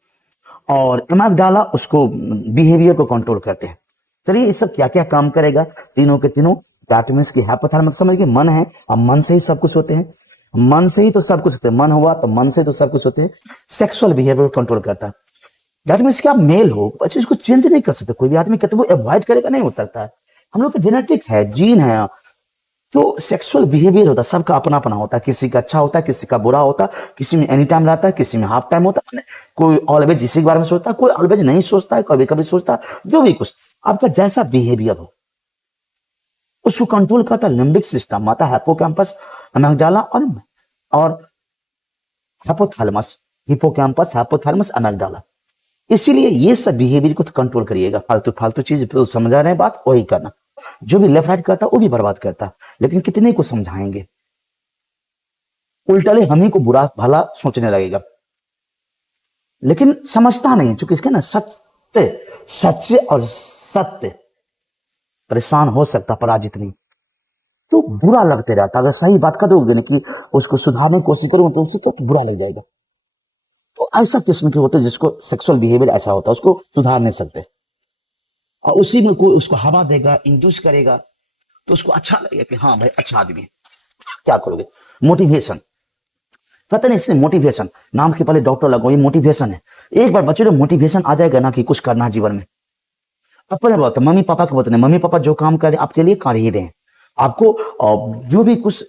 और एमाइगडाला उसको बिहेवियर को कंट्रोल करते हैं। चलिए ये सब क्या क्या काम करेगा, तीनों के तीनों दैट मींस कि हाइपोथैलेमस समझ के मन है, और मन से ही सब कुछ होते हैं, मन से ही तो सब कुछ होते हैं, मन हुआ तो मन से तो सब कुछ होते हैं। सेक्सुअल बिहेवियर कंट्रोल करता है, दैट मींस कि आप मेल हो, बच्चे इसको चेंज नहीं कर सकते, कोई भी आदमी कहते वो अवॉइड करेगा, नहीं हो सकता है, हम लोग का जेनेटिक है, जीन है। तो सेक्सुअल बिहेवियर होता है, सबका अपना अपना होता है, किसी का अच्छा होता है, किसी का बुरा होता है, किसी में एनी टाइम रहता है, किसी में हाफ टाइम होता है, कोई ऑलवेज इसी के बारे में सोचता है, कोई ऑलवेज नहीं सोचता है, कभी कभी सोचता है, जो भी कुछ आपका जैसा बिहेवियर हो उसको कंट्रोल करता है लिम्बिक सिस्टम, आता है हिपोकैम्पस, एमाइगडाला और हाइपोथैलेमस, एमाइगडाला। इसीलिए ये सब बिहेवियर को तो कंट्रोल करिएगा, फालतू फालतू चीज समझा रहे हैं बात वही करना, जो भी लेफ्ट राइट करता वो भी बर्बाद करता, लेकिन कितने को समझाएंगे, उल्टले हम ही को बुरा भला सोचने लगेगा, लेकिन समझता नहीं, चूंकि इसके ना सच्चे और सत्य परेशान हो सकता, पराजित नहीं, तो बुरा लगते रहता। अगर सही बात कर दोगे ना कि उसको सुधारने की कोशिश करूंगा तो उससे तो बुरा लग जाएगा। तो ऐसा किस्म के होते जिसको सेक्सुअल बिहेवियर ऐसा होता है, उसको सुधार नहीं सकते, और उसी में कोई उसको हवा देगा, इंड्यूस करेगा, तो उसको अच्छा लगेगा कि हाँ भाई अच्छा आदमी है, क्या करोगे, मोटिवेशन। पता नहीं, इसने मोटिवेशन नाम के पहले डॉक्टर लगाओ, ये मोटिवेशन है। एक बार बच्चों में मोटिवेशन आ जाएगा ना कि कुछ करना है जीवन में, अपने बात मम्मी पापा को बताने, मम्मी पापा जो काम कर रहे हैं आपके लिए कर ही रहे हैं, आपको जो भी कुछ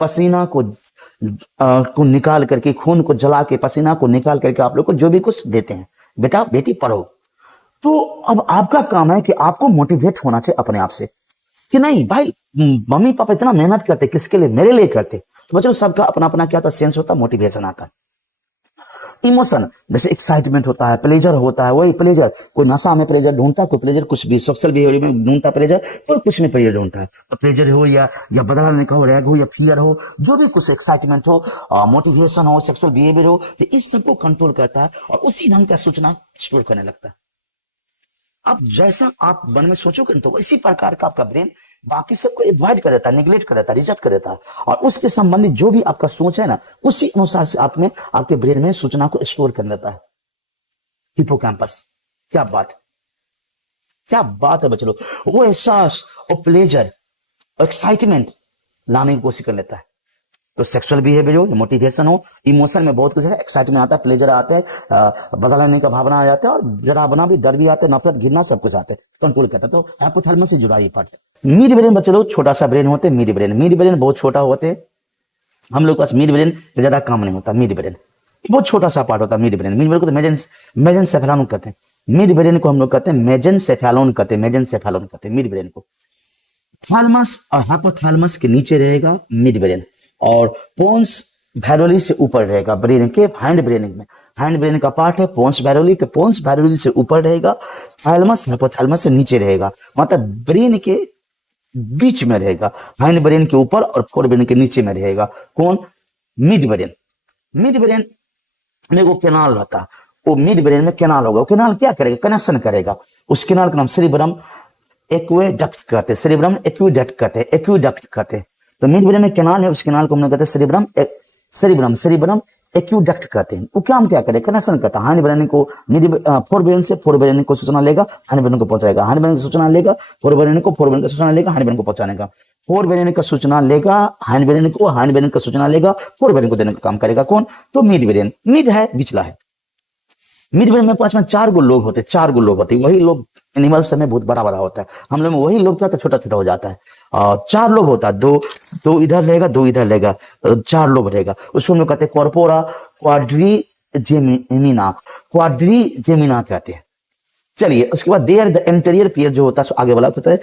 पसीना को निकाल करके, खून को जला के, पसीना को निकाल करके आप लोग को जो भी कुछ देते हैं, बेटा बेटी पढ़ो। तो अब आपका काम है कि आपको मोटिवेट होना चाहिए अपने आप से कि नहीं भाई, मम्मी पापा इतना मेहनत करते, किसके लिए, मेरे लिए करते। तो बच्चों सबका अपना अपना क्या होता है, सेंस होता है, मोटिवेशन आता है। इमोशन जैसे एक्साइटमेंट होता है, प्लेजर होता है, वही प्लेजर, कोई नशा में प्लेजर ढूंढता है, कोई प्लेजर कुछ भी सोशल बिहेवियर में ढूंढता है प्लेजर, कोई कुछ में प्लेजर ढूंढता है। तो प्लेजर हो या बदला लेने का हो, रैग हो या फियर हो, जो भी कुछ एक्साइटमेंट हो, मोटिवेशन हो, सेक्सुअल बिहेवियर हो, तो इस सबको कंट्रोल करता है और उसी ढंग का सूचना स्टोर करने लगता है। अब जैसा आप मन में सोचोगे तो इसी प्रकार का आपका ब्रेन बाकी सबको अवॉइड कर देता है, निगलेक्ट कर देता है, रिजेक्ट कर देता है, और उसके संबंधित जो भी आपका सोच है ना, उसी अनुसार से आप में, आपके ब्रेन में सूचना को स्टोर कर लेता है हिपोकैम्पस। क्या बात है बच्चों, वो एहसास और प्लेजर एक्साइटमेंट लाने की कोशिश कर लेता है। तो सेक्सुअल बिहेवियर हो, मोटिवेशन हो, इमोशन में बहुत कुछ है। एक्साइटमेंट आता है, प्लेजर आते हैं, बदला लेने का भावना आ जाता है, और डरावना भी, डर भी आता है, नफरत, घृणा, सब कुछ आता है, कंट्रोल करता है। तो हाइपोथैलेमस से जुड़ा ये पार्ट है। मिड ब्रेन बच्चे लोग छोटा सा ब्रेन होते हैं। मिड ब्रेन बहुत छोटा होते हैं। हम लोग के पास मिड ब्रेन पे ज्यादा काम नहीं होता। मिड ब्रेन बहुत छोटा सा पार्ट होता है। मिड ब्रेन को तो मेजेंसेफेलोन कहते हैं। मिड ब्रेन को हम लोग कहते हैं मेजेंसेफेलोन कहते हैं। मिड ब्रेन को थैलमस और हाइपोथैलेमस के नीचे रहेगा मिड ब्रेन, और पोन्स वैरोली से ऊपर रहेगा ब्रेन के हाइंड ब्रेन में। हाइंड ब्रेन का पार्ट है पोन्स वैरोली, तो पोन्स वैरोली से ऊपर रहेगा, थैलमस हाइपोथैलेमस से नीचे रहेगा, मतलब ब्रेन के बीच में रहेगा। हाइंड ब्रेन के ऊपर और फोर ब्रेन के नीचे में रहेगा कौन? मिड ब्रेन में वो कैनाल रहता, वो मिड ब्रेन में कैनाल होगा। वो कैनाल क्या करेगा? कनेक्शन करेगा। उस कैनाल का नाम सेरिब्रम एक्वेडक्ट कहते हैं। एक्वेडक्ट कहते हैं। तो मिड ब्रेन में कैनाल है, उस कैनाल को हम लोग कहते हैं सेरिब्रम एक्वेडक्ट कहते हैं। वो काम क्या करे? कनेक्शन करता है। हाइंड ब्रेन को फोर ब्रेन को सूचना लेगा, हाइंड ब्रेन को पहुंचाएगा। हाइंड ब्रेन की सूचना लेगा फोर ब्रेन को, फोर ब्रेन का सूचना लेगा हाइंड ब्रेन को पहुंचाने का। फोर ब्रेन का सूचना लेगा हाइंड ब्रेन को, हाइंड ब्रेन का सूचना लेगा फोर ब्रेन को देने का काम करेगा कौन? तो मिड ब्रेन। मिड है, बिचला है। मिड ब्रेन में पांच में चार गो लोब होते हैं। वही लोब एनिमल्स में बहुत बड़ा होता है। हम लोग में वही लोब क्या होता है? छोटा छोटा हो जाता है। चार लोब होता है, दो इधर रहेगा, दो इधर रहेगा, चार लोब रहेगा। उसको हम लोग कहते हैं कॉर्पोरा क्वाड्रीजेमिना कहते हैं। चलिए, उसके बाद देयर द एंटीरियर पियर जो होता है आगे वाला होता है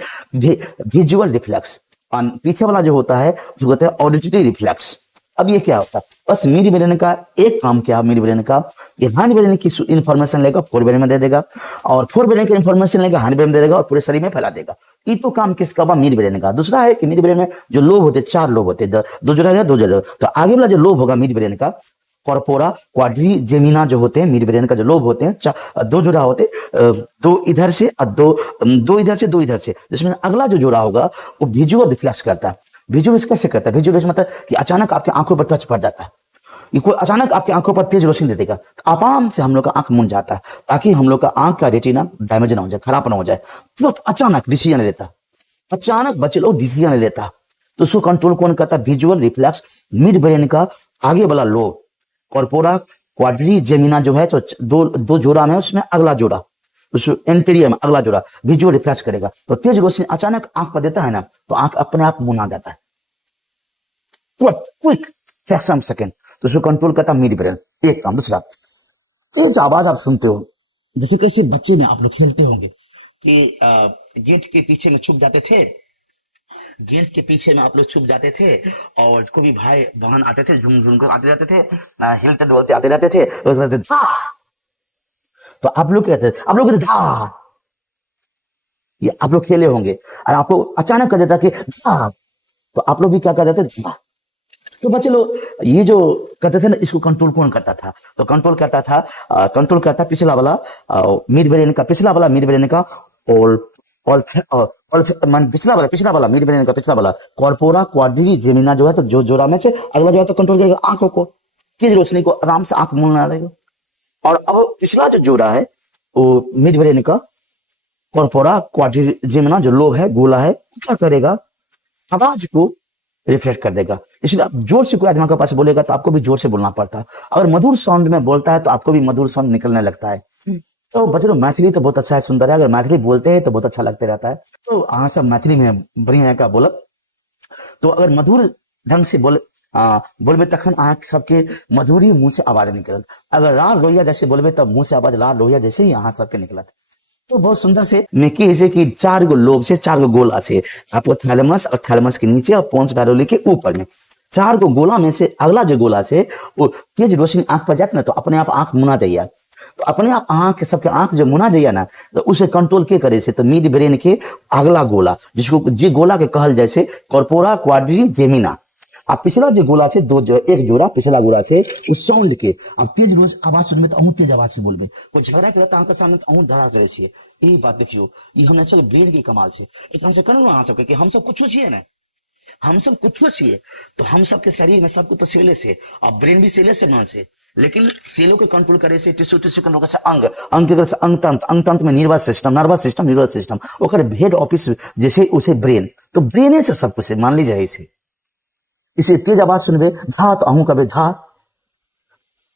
विजुअल रिफ्लेक्स, पीछे वाला जो होता है उसको कहते हैं ऑडिटरी रिफ्लेक्स। अब ये क्या होता है? बस मिड ब्रेन का एक काम क्या है? मिड ब्रेन का ये हाइंड ब्रेन की इंफॉर्मेशन लेगा, फोर ब्रेन में दे देगा, और फोर ब्रेन की इंफॉर्मेशन लेगा, हाइंड ब्रेन में दे देगा, और पूरे शरीर में फैला देगा। ये तो काम किसका हुआ? मिड ब्रेन का। दूसरा है कि मिड ब्रेन में जो लोब होते हैं, चार लोब होते हैं, दो जोड़ा। तो आगे वाला जो लोब होगा मिड ब्रेन का, कॉर्पोरा क्वाड्रीजेमिना जो होते हैं, मिड ब्रेन का जो लोब होते हैं, दो जोड़ा होते, दो इधर से और दो इधर से, जिसमें अगला जो जोड़ा होगा वो विजुअल रिफ्लेक्स करता है। विजुअल कैसे करता है? विजुअल मतलब कि अचानक आपके आंखों पर टच पड़ जाता है, ये कोई अचानक आपके आंखों पर तेज रोशनी दे देगा, तो आराम से हम लोग का आंख मुन जाता है, ताकि हम लोग का आंख का रेटिना डैमेज ना हो जाए, खराब ना हो जाए। तो अचानक डिसीजन लेता, अचानक बच्चे लोग डिसीजन लेता, तो उसको कंट्रोल कौन करता? Visual reflex. मिड ब्रेन का आगे वाला लोब कॉर्पोरा क्वाड्रीजेमिना जो है, तो दो जोड़ा में, उसमें अगला जोड़ा, उस एंटीरियर में अगला जोड़ा विजुअल रिफ्लेक्स करेगा। तो तेज रोशनी अचानक आंख पर देता है ना, तो आंख अपने आप मुन आ जाता है, क्विक फ्रैक्शन सेकेंड। तो उसको कंट्रोल करता मिड ब्रेन, एक काम। दूसरा, ये जो आवाज आप सुनते हो, जैसे कैसे बच्चे में आप लोग खेलते होंगे कि गेट के पीछे में छुप जाते थे, गेट के पीछे में आप लोग छुप जाते थे, और कोई भाई बहन आते थे, झुम को आते रहते थे, हिलते डोलते आते रहते थे, तो आप लोग कहते थे, आप लोग कहते धा, ये आप लोग खेले होंगे, और आपको अचानक कर देता कि धा, तो आप लोग भी क्या कर देते धा। तो बच्चे लोग ये जो कहते थे ना, इसको कंट्रोल कौन करता था? तो कंट्रोल करता पिछला वाला मिड ब्रेन का, पिछला वाला मिड ब्रेन का, और पिछला वाला मिड ब्रेन का पिछला वाला कॉर्पोरा क्वाड्रीजेमिना जो है, तो जो जोड़ा में से अगला जो है तो कंट्रोल करेगा आंखों को, तेज रोशनी को, आराम से आंख मूंदना रहेगा। और अब पिछला जो जोड़ा है वो मिड ब्रेन का कॉर्पोरा क्वाड्रीजेमिना जो लोब है, गोला है, क्या करेगा? आवाज को रिफ्लेक्ट कर देगा। इसलिए आप जोर से कोई आदमी के पास बोलेगा तो आपको भी जोर से बोलना पड़ता है। अगर मधुर साउंड में बोलता है तो आपको भी मधुर साउंड निकलने लगता है। तो बच्चे लोग मैथिली तो बहुत अच्छा है, सुंदर है, अगर मैथिली बोलते हैं तो बहुत अच्छा लगते रहता है। तो हाँ, सब मैथिली में बढ़िया का बोला, तो अगर मधुर ढंग से बोलबे तखन अहाँ सबके मधुरी मुंह से आवाज निकलत। अगर लाल लोहिया जैसे बोलबे तब मुंह से आवाज लाल लोहिया जैसे ही अहाँ सबके निकलत। तो बहुत सुंदर से मेकी ऐसे कि चार गो लोब से, चार गो गोला से, आपको थैलेमस और थैलेमस के नीचे और पोन्स वैरोली के ऊपर में, चार गो गोला में से अगला जो गोला से वो तेज रोशनी आंख पर जाती ना, तो अपने आप आंख मुना जाइए। तो अपने आप आंख, सबके आंख जो मुना जाइए ना, तो उसे कंट्रोल के करे से? तो मिड ब्रेन के अगला गोला, जिसको जे गोला के कहल जैसे कॉर्पोरा क्वाड्रीजेमिना, अब पिछला जो गोला से एक जोड़ा पिछला गोला से उस साउंड के अब तेज रोज आवाज सुनबे तो अहू तेज आवाज से बोलबे, कोई झगड़ा करता अहाँ के सामने तो अहू धड़ा करे छियै। यही बात देखियो, ये हमने चल ब्रेन के कमाल छै। एकरा से कहलहुँ अहाँ सबके कि हम सब कुछो छियै ने, हम सब कुछो छियै, तो हम सबके शरीर में सब कुछ तो सेले से, अब ब्रेन भी सेले से बनल छै, लेकिन सेलों के कंट्रोल करे से, टिश्यू कंट्रोल करे से अंग के करे से अंग तंत्र में नर्वस सिस्टम, ओकर हेड ऑफिस जैसे उसे ब्रेन, तो ब्रेन से सब कुछ है, मान लीजिए इसे। इसे तेज आवाज सुनबे झा तो अहूँ कबे झा।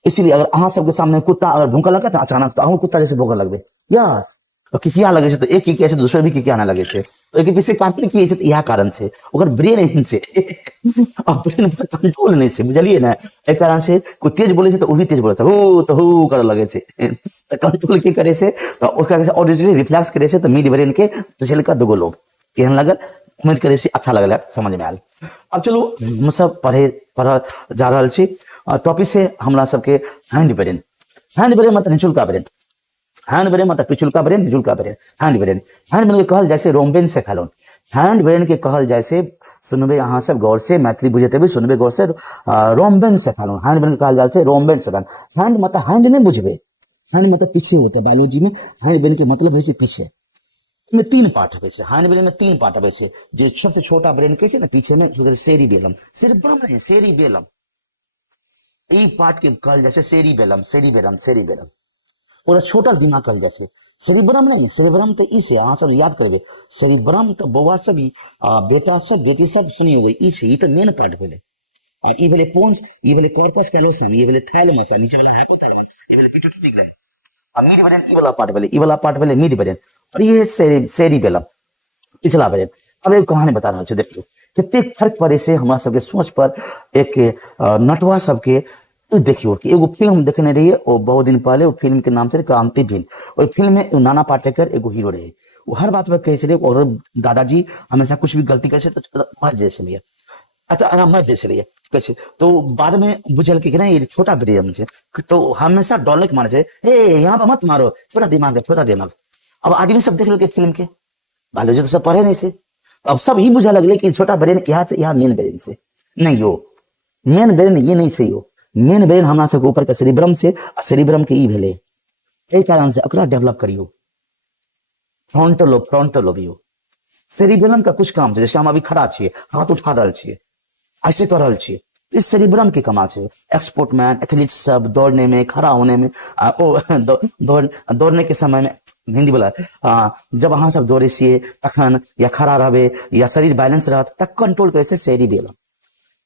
इसीलिए अगर अहाँ सबके सामने कुत्ता अगर भूखा लगे तो अचानक तो अहूँ कुत्ता जैसे भूखा लगबे। यस, और किकिया लगे छै तो एक किकिया छै तो दूसरे भी किकिया ना लगे छै, तो एक पीछे काटने की छै तो यह कारण से ओकर ब्रेन एहन छै। अब ब्रेन पर कंट्रोल नहीं छै, बुझलिए ना। एक कारण से कोई तेज बोले छै तो वो भी तेज बोले तो हु करे लगे छै। तो कंट्रोल की करे छै तो उसका ऑडिटरी रिफ्लेक्स करे छै तो मिड ब्रेन के पिछलका दुगो लोग केहन लगल, उम्मीद करे छै अच्छा लगल, समझ में आयल। अब चलो हम सब पढ़ जा रहल छी टॉपिक से हमरा सबके हैंड ब्रेन। हैंड ब्रेन मतलब निचुलका ब्रेन, हैंड ब्रेन मतलब पिछुलका ब्रेन, निचुलका ब्रेन। हैंड ब्रेन के कहल जैसे रोम्बेन से फैलोन। हैंड ब्रेन के कहल जैसे सुनबे अहाँ सब गौर से, मैथिली बुझेते भी सुनबे गौर से, रोम्बेन से फैलोन। हैंड ब्रेन के कहल जाए रोम्बेन से फैलोन। हैंड मतलब हैंड नहीं बुझबे, हैंड मतलब पीछे होता है बायोलॉजी में। हैंड ब्रेन के मतलब है पीछे में तीन पार्ट है। हैंड ब्रेन में तीन पार्ट है। जो सबसे छोटा ब्रेन के ना पीछे में सेरिबेलम, सेरिब्रम नहीं सेरिबेलम, ई पार्ट के कहल जैसे सेरिबेलम, सेरिबेलम, सेरिबेलम। और छोटा दिमाग कहल जैसे सेरिब्रम नहीं, सेरिब्रम तो इसे अहाँ सब याद करबे। सेरिब्रम तो बौआ सब बेटा सब बेटी सब सुनिए गई, ई तो मेन पार्ट भेले। और ई भेले पोन्स, ई भेले कॉर्पस कैलोसम, ई भेले थाइलमस, नीचे वाला हाइपोथैलेमस, ई भेले पिट्यूटरी ग्लैंड। और मिड ब्रेन ई वाला पार्ट भेले, ई वाला पार्ट भेले मिड ब्रेन, और ये सेरिबेलम पिछला ब्रेन। अब एक कहानी बता रहा हूँ, देख लो कितने फर्क पड़े से हमारा सबके सोच पर। एक नटवा सबके तो देखियो कि एगो फिल्म देखने रहिए और बहुत दिन पहले, वो फिल्म के नाम से क्रांति फिल्म। और फिल्म में नाना पाटेकर एगो हीरो रहे, वो हर बात में कहे चलिए और दादाजी हमेशा कुछ भी गलती करे तो मर जाए चलिए, अच्छा मर जाए चलिए कैसे। तो बाद में बुझल कि ना ये छोटा ब्रेन है, तो हमेशा डॉलर के मारे से हे यहाँ पर मत मारो, छोटा दिमाग है, छोटा दिमाग। अब आदमी सब देख लगे फिल्म के, बायोलॉजी तो सब पढ़े नहीं से, तो अब सब ही बुझा लगले कि छोटा ब्रेन यहाँ मेन ब्रेन से नहीं हो, मेन ब्रेन ये नहीं चाहिए। मेन ब्रेन हमरा सबके ऊपर के सेरिब्रम से, सेरिब्रम के ई भेले, एहि कारण से ओकरा डेवलप करियो। फ्रंटल लोब यो सेरिब्रम का कुछ काम छै, जैसे हम अभी खड़ा छियै, हाथ उठा रहल छियै, ऐसे कर रहल छियै, इस सेरिब्रम के कमाल छै। एक्सपोर्टमैन एथलीट सब दौड़ने में, खड़ा होने में, दौड़ने के समय में, हिंदी बोला जब अहाँ सब दौड़े छियै तखन या खड़ा रहबे या शरीर बैलेंस रहत तक कंट्रोल करे छै सेरिब्रम।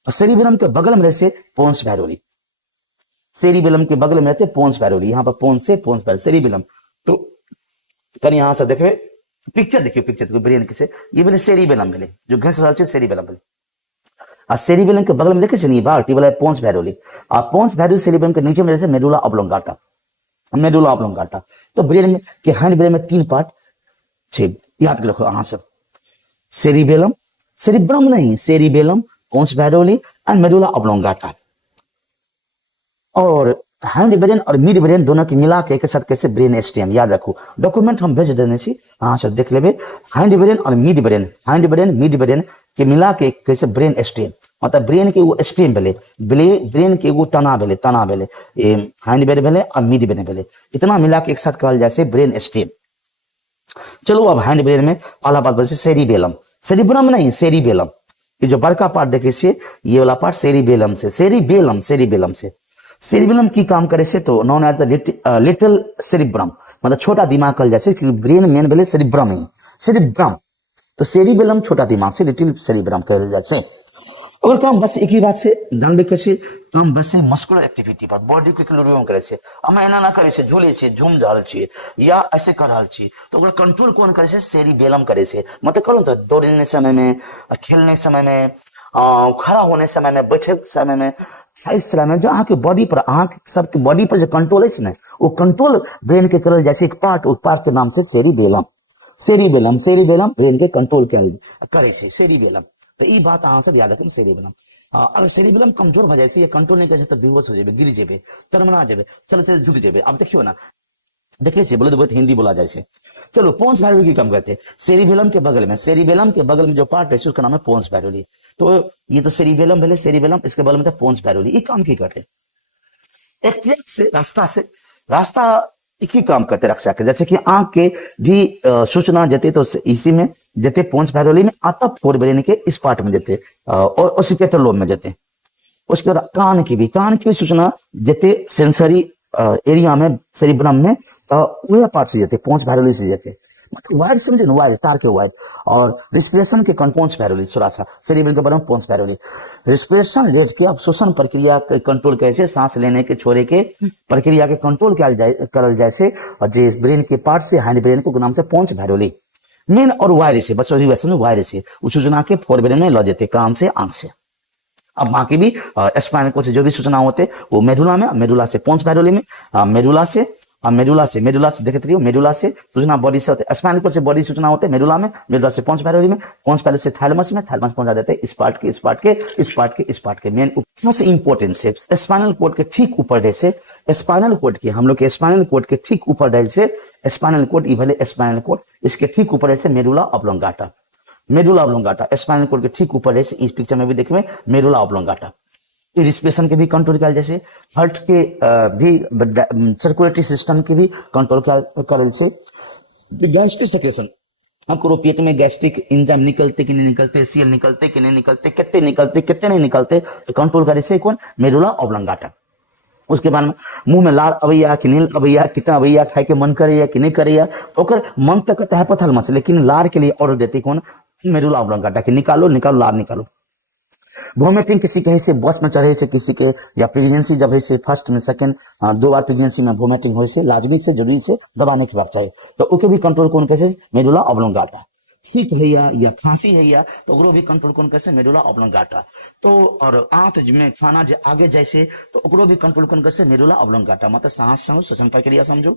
सेरिब्रम के बगल में रहते पोन्स बैरोली, सेरिबेलम के बगल में रहते पोन्स बैरोली, यहाँ पर पोन्स से पोन्स बैरोली सेरिबेलम। तो कहीं यहाँ से देखिए पिक्चर, देखिए पिक्चर देखिए ब्रेन के से, ये बोले सेरिबेलम भेले जो घस रहा है सेरिबेलम भेले। आ सेरिबेलम के बगल में देखे छे बाल्टी वाला पोन्स बैरोली, आ पोन्स बैरोली सेरिबेलम के नीचे में रहते मेडुला ऑब्लोंगाटा, मेडुला ऑब्लोंगाटा। तो ब्रेन में के हैंड ब्रेन में तीन पार्ट छे, याद रखो अहाँ सब। सेरिबेलम, सेरिब्रम नहीं, सेरिबेलम, पोन्स बैरोली एंड मेडुला ऑब्लोंगाटा। और हैंड ब्रेन और मिड ब्रेन दोनों के मिला के एक साथ कैसे ब्रेन स्टेम, याद रखो डॉक्यूमेंट हम भेज देने छी, अहाँ सब देख लेबे। हैंड ब्रेन और mid brain, hind brain mid brain के मिला के कैसे ब्रेन स्टेम, मतलब ब्रेन के वो स्टेम भेले, ब्रेन के वो तना भेले, हैंड ब्रेन भेले और मिड ब्रेन भेले, इतना मिला के एक साथ कहल जाए ब्रेन स्टेम। चलो अब हैंड ब्रेन में पहला बात बोले सेरिबेलम, सेरिब्रम नहीं सेरिबेलम। ये जो बड़का पार्ट देखे छे ये वाला पार्ट सेरिबेलम से, सेरिबेलम, सेरिबेलम से। सेरिबेलम की काम करे से तो नॉन एज लिटिल सेरिब्रम, मतलब छोटा दिमाग कहल जाए, क्योंकि ब्रेन मेन भेले सेरिब्रम ही, सेरिब्रम। तो सेरिबेलम छोटा दिमाग से लिटिल सेरिब्रम कहल जाए। और काम बस एक ही बात से जानबे करे छे, काम बस है मस्कुलर एक्टिविटी पर, बॉडी के क्लोरियम करे छे। हम एना ना करे छे झूले छे, झूम रहल छे या ऐसे कर रहल छे, तो ओकरा कंट्रोल कौन करे छे, सेरिबेलम करे छे। मतलब कहलो तो दौड़ने समय में, खेलने समय में, खड़ा होने समय में, बैठे समय में, इस समय में जो अहाँ के बॉडी पर, अहाँ सबके बॉडी पर जो कंट्रोल है ना, वो कंट्रोल ब्रेन के करल जैसे एक पार्ट, उस पार्ट के नाम से सेरिबेलम, सेरिबेलम, सेरिबेलम ब्रेन के कंट्रोल करे छे सेरिबेलम। तो ये बात अहाँ सब याद रखें सेरिबेलम। अगर सेरिबेलम कमजोर भ जाए या कंट्रोल नहीं करे तो बेहोश हो जाए, गिर जाए, तरमना जाए, चलते झुक जाए। अब देखियो ना, देखिए बोले तो बहुत हिंदी बोला जाए। चलो पोन्स बैरोली की काम करते हैं सेरिबेलम के बगल में, सेरिबेलम के बगल में जो पार्ट है उसका नाम है पोन्स बैरोली। तो ये तो सेरिबेलम भेले, सेरिबेलम, इसके बगल में था पोन्स बैरोली। ये काम की करते एक ट्रैक से, रास्ता एक ही काम करते रक्षा के, जैसे कि आंख के भी सूचना देते तो इसी में देते पोन्स बैरोली में, आता फोर ब्रेन के इस पार्ट में देते और ओसिपिटल लोब में देते। उसके बाद कान की भी सूचना देते सेंसरी एरिया में, सेरिब्रम में, तो वह पार्ट से देते पोन्स बैरोली से देते। मतलब वायर समझे ना, वायर तार के वायर। और रिस्पिरेशन के पोंस पैरोली थोड़ा सा सेरिब्रम के बरम पोंस पैरोली। रिस्पिरेशन रेट के अवशोषण प्रक्रिया के कंट्रोल कैसे, सांस लेने के छोड़े के प्रक्रिया के कंट्रोल करल जैसे, और जे ब्रेन के पार्ट से हाइंड ब्रेन को नाम से पोंस पैरोली मेन। और वायर से बस वही वैसे में वायर से सूचना के फोर ब्रेन में ला देते कान से आंख से। अब बाकी भी स्पाइनल कोड से जो भी सूचना होते वो मेडुला में, मेडुला से पोंस पैरोली में, मेडुला से देखते रहिए, मेडुला से सूचना बॉडी से होते, स्पाइनल कोड से बॉडी सूचना होते मेडुला में, मेडुला से पोंस पैरोली में, पोंस पैरोली से थैलेमस में, थैलेमस पहुंचा देते इस पार्ट के मेन सबसे इंपॉर्टेंट से स्पाइनल कोड के ठीक ऊपर जैसे, स्पाइनल कोड के हम लोग के स्पाइनल कोड के ठीक ऊपर जैसे स्पाइनल कोड इवले स्पाइनल कोड इसके ठीक ऊपर जैसे medulla oblongata, medulla oblongata spinal cord के ठीक ऊपर जैसे इस पिक्चर में भी देखेंगे मेडुला ऑब्लोंगाटा। रिस्पिरेशन के भी कंट्रोल कर जैसे, हार्ट के भी सर्कुलेटरी सिस्टम के भी कंट्रोल कर से, गैस्ट्रिक सेक्रेशन आपको पेट में गैस्ट्रिक एंजाइम निकलते कि नहीं निकलते, सीएल निकलते कि नहीं निकलते, कितने नहीं निकलते, तो कंट्रोल करे से कौन, मेडुला ऑब्लोंगाटा। उसके बाद में मुंह में लार अवैया कि नहीं अवैया, कितना अवैया खाए के मन करे या कि नहीं करे, तो ओकर मन तक कहता है पथलमस, लेकिन लार के लिए ऑर्डर देते कौन, मेडुला ऑब्लोंगाटा कि निकालो लार निकालो। वोमिटिंग किसी के से बस में चढ़े से किसी के, या प्रेगनेंसी जब है से फर्स्ट में सेकंड 2 बार प्रेगनेंसी में वोमिटिंग हो से लाजमी से जरूरी से दबा नहीं खिलाना चाहिए, तो ओके भी कंट्रोल कौन कैसे, मेडुला ऑब्लोंगाटा। ठीक है या खांसी है या तो ओकरो भी कंट्रोल कौन कैसे, मेडुला ऑब्लोंगाटा। तो और आंत में खाना जो आगे जैसे तो ओकरो भी कंट्रोल कौन कैसे, मेडुला ऑब्लोंगाटा। मतलब सांस समझो, श्वसन प्रक्रिया समझो,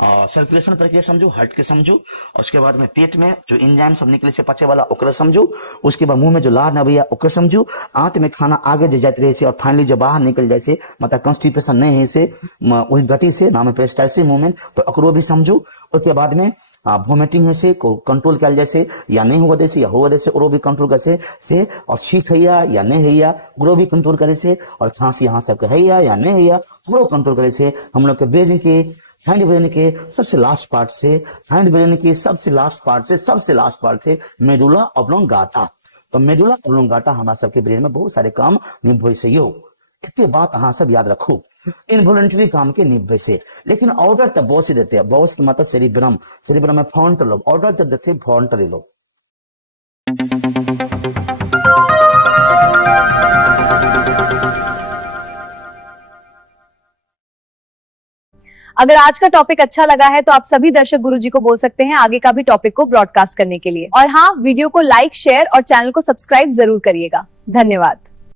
सर्कुलेशन प्रक्रिया समझो, हार्ट के समझो, और उसके बाद में पेट में जो एंजाइम सब निकले से पचे वाला ओकरा समझो, उसके बाद मुंह में जो लार नबैया ओकरा समझो, आंत में खाना आगे जो जाते रहे से और फाइनली जो बाहर निकल जाए से, मतलब कॉन्स्टिपेशन नहीं है से वही गति से नाम है पेरिस्टाल्सिस मूवमेंट, तो ओकरो भी समझो। उसके बाद में वोमिटिंग है से को कंट्रोल कर जैसे, या नहीं हुआ जैसे या हुआ जैसे ओरो भी कंट्रोल कैसे से, और छींक है या नहीं है या ओरो भी कंट्रोल करे से, और खांसी यहाँ सबके है या नहीं है या ओरो कंट्रोल करे से। हम लोग के ब्रेन के हैंड ब्रेन के सबसे लास्ट पार्ट से, हैंड ब्रेन के सबसे लास्ट पार्ट से मेडुला ऑब्लोंगाटा। तो मेडुला ऑब्लोंगाटा हमारे सबके ब्रेन में बहुत सारे काम निभाए से यो। इसके बात अहाँ सब याद रखो, इनवॉलंटरी काम के निभाए से। लेकिन ऑर्डर तब बहुत से देते हैं, बहुत मतलब सेरिब्रम में फ्रंटल लोब ऑर्डर तब देते फ्रंटल लोब। अगर आज का टॉपिक अच्छा लगा है तो आप सभी दर्शक गुरुजी को बोल सकते हैं आगे का भी टॉपिक को ब्रॉडकास्ट करने के लिए। और हाँ, वीडियो को लाइक, शेयर और चैनल को सब्सक्राइब जरूर करिएगा। धन्यवाद।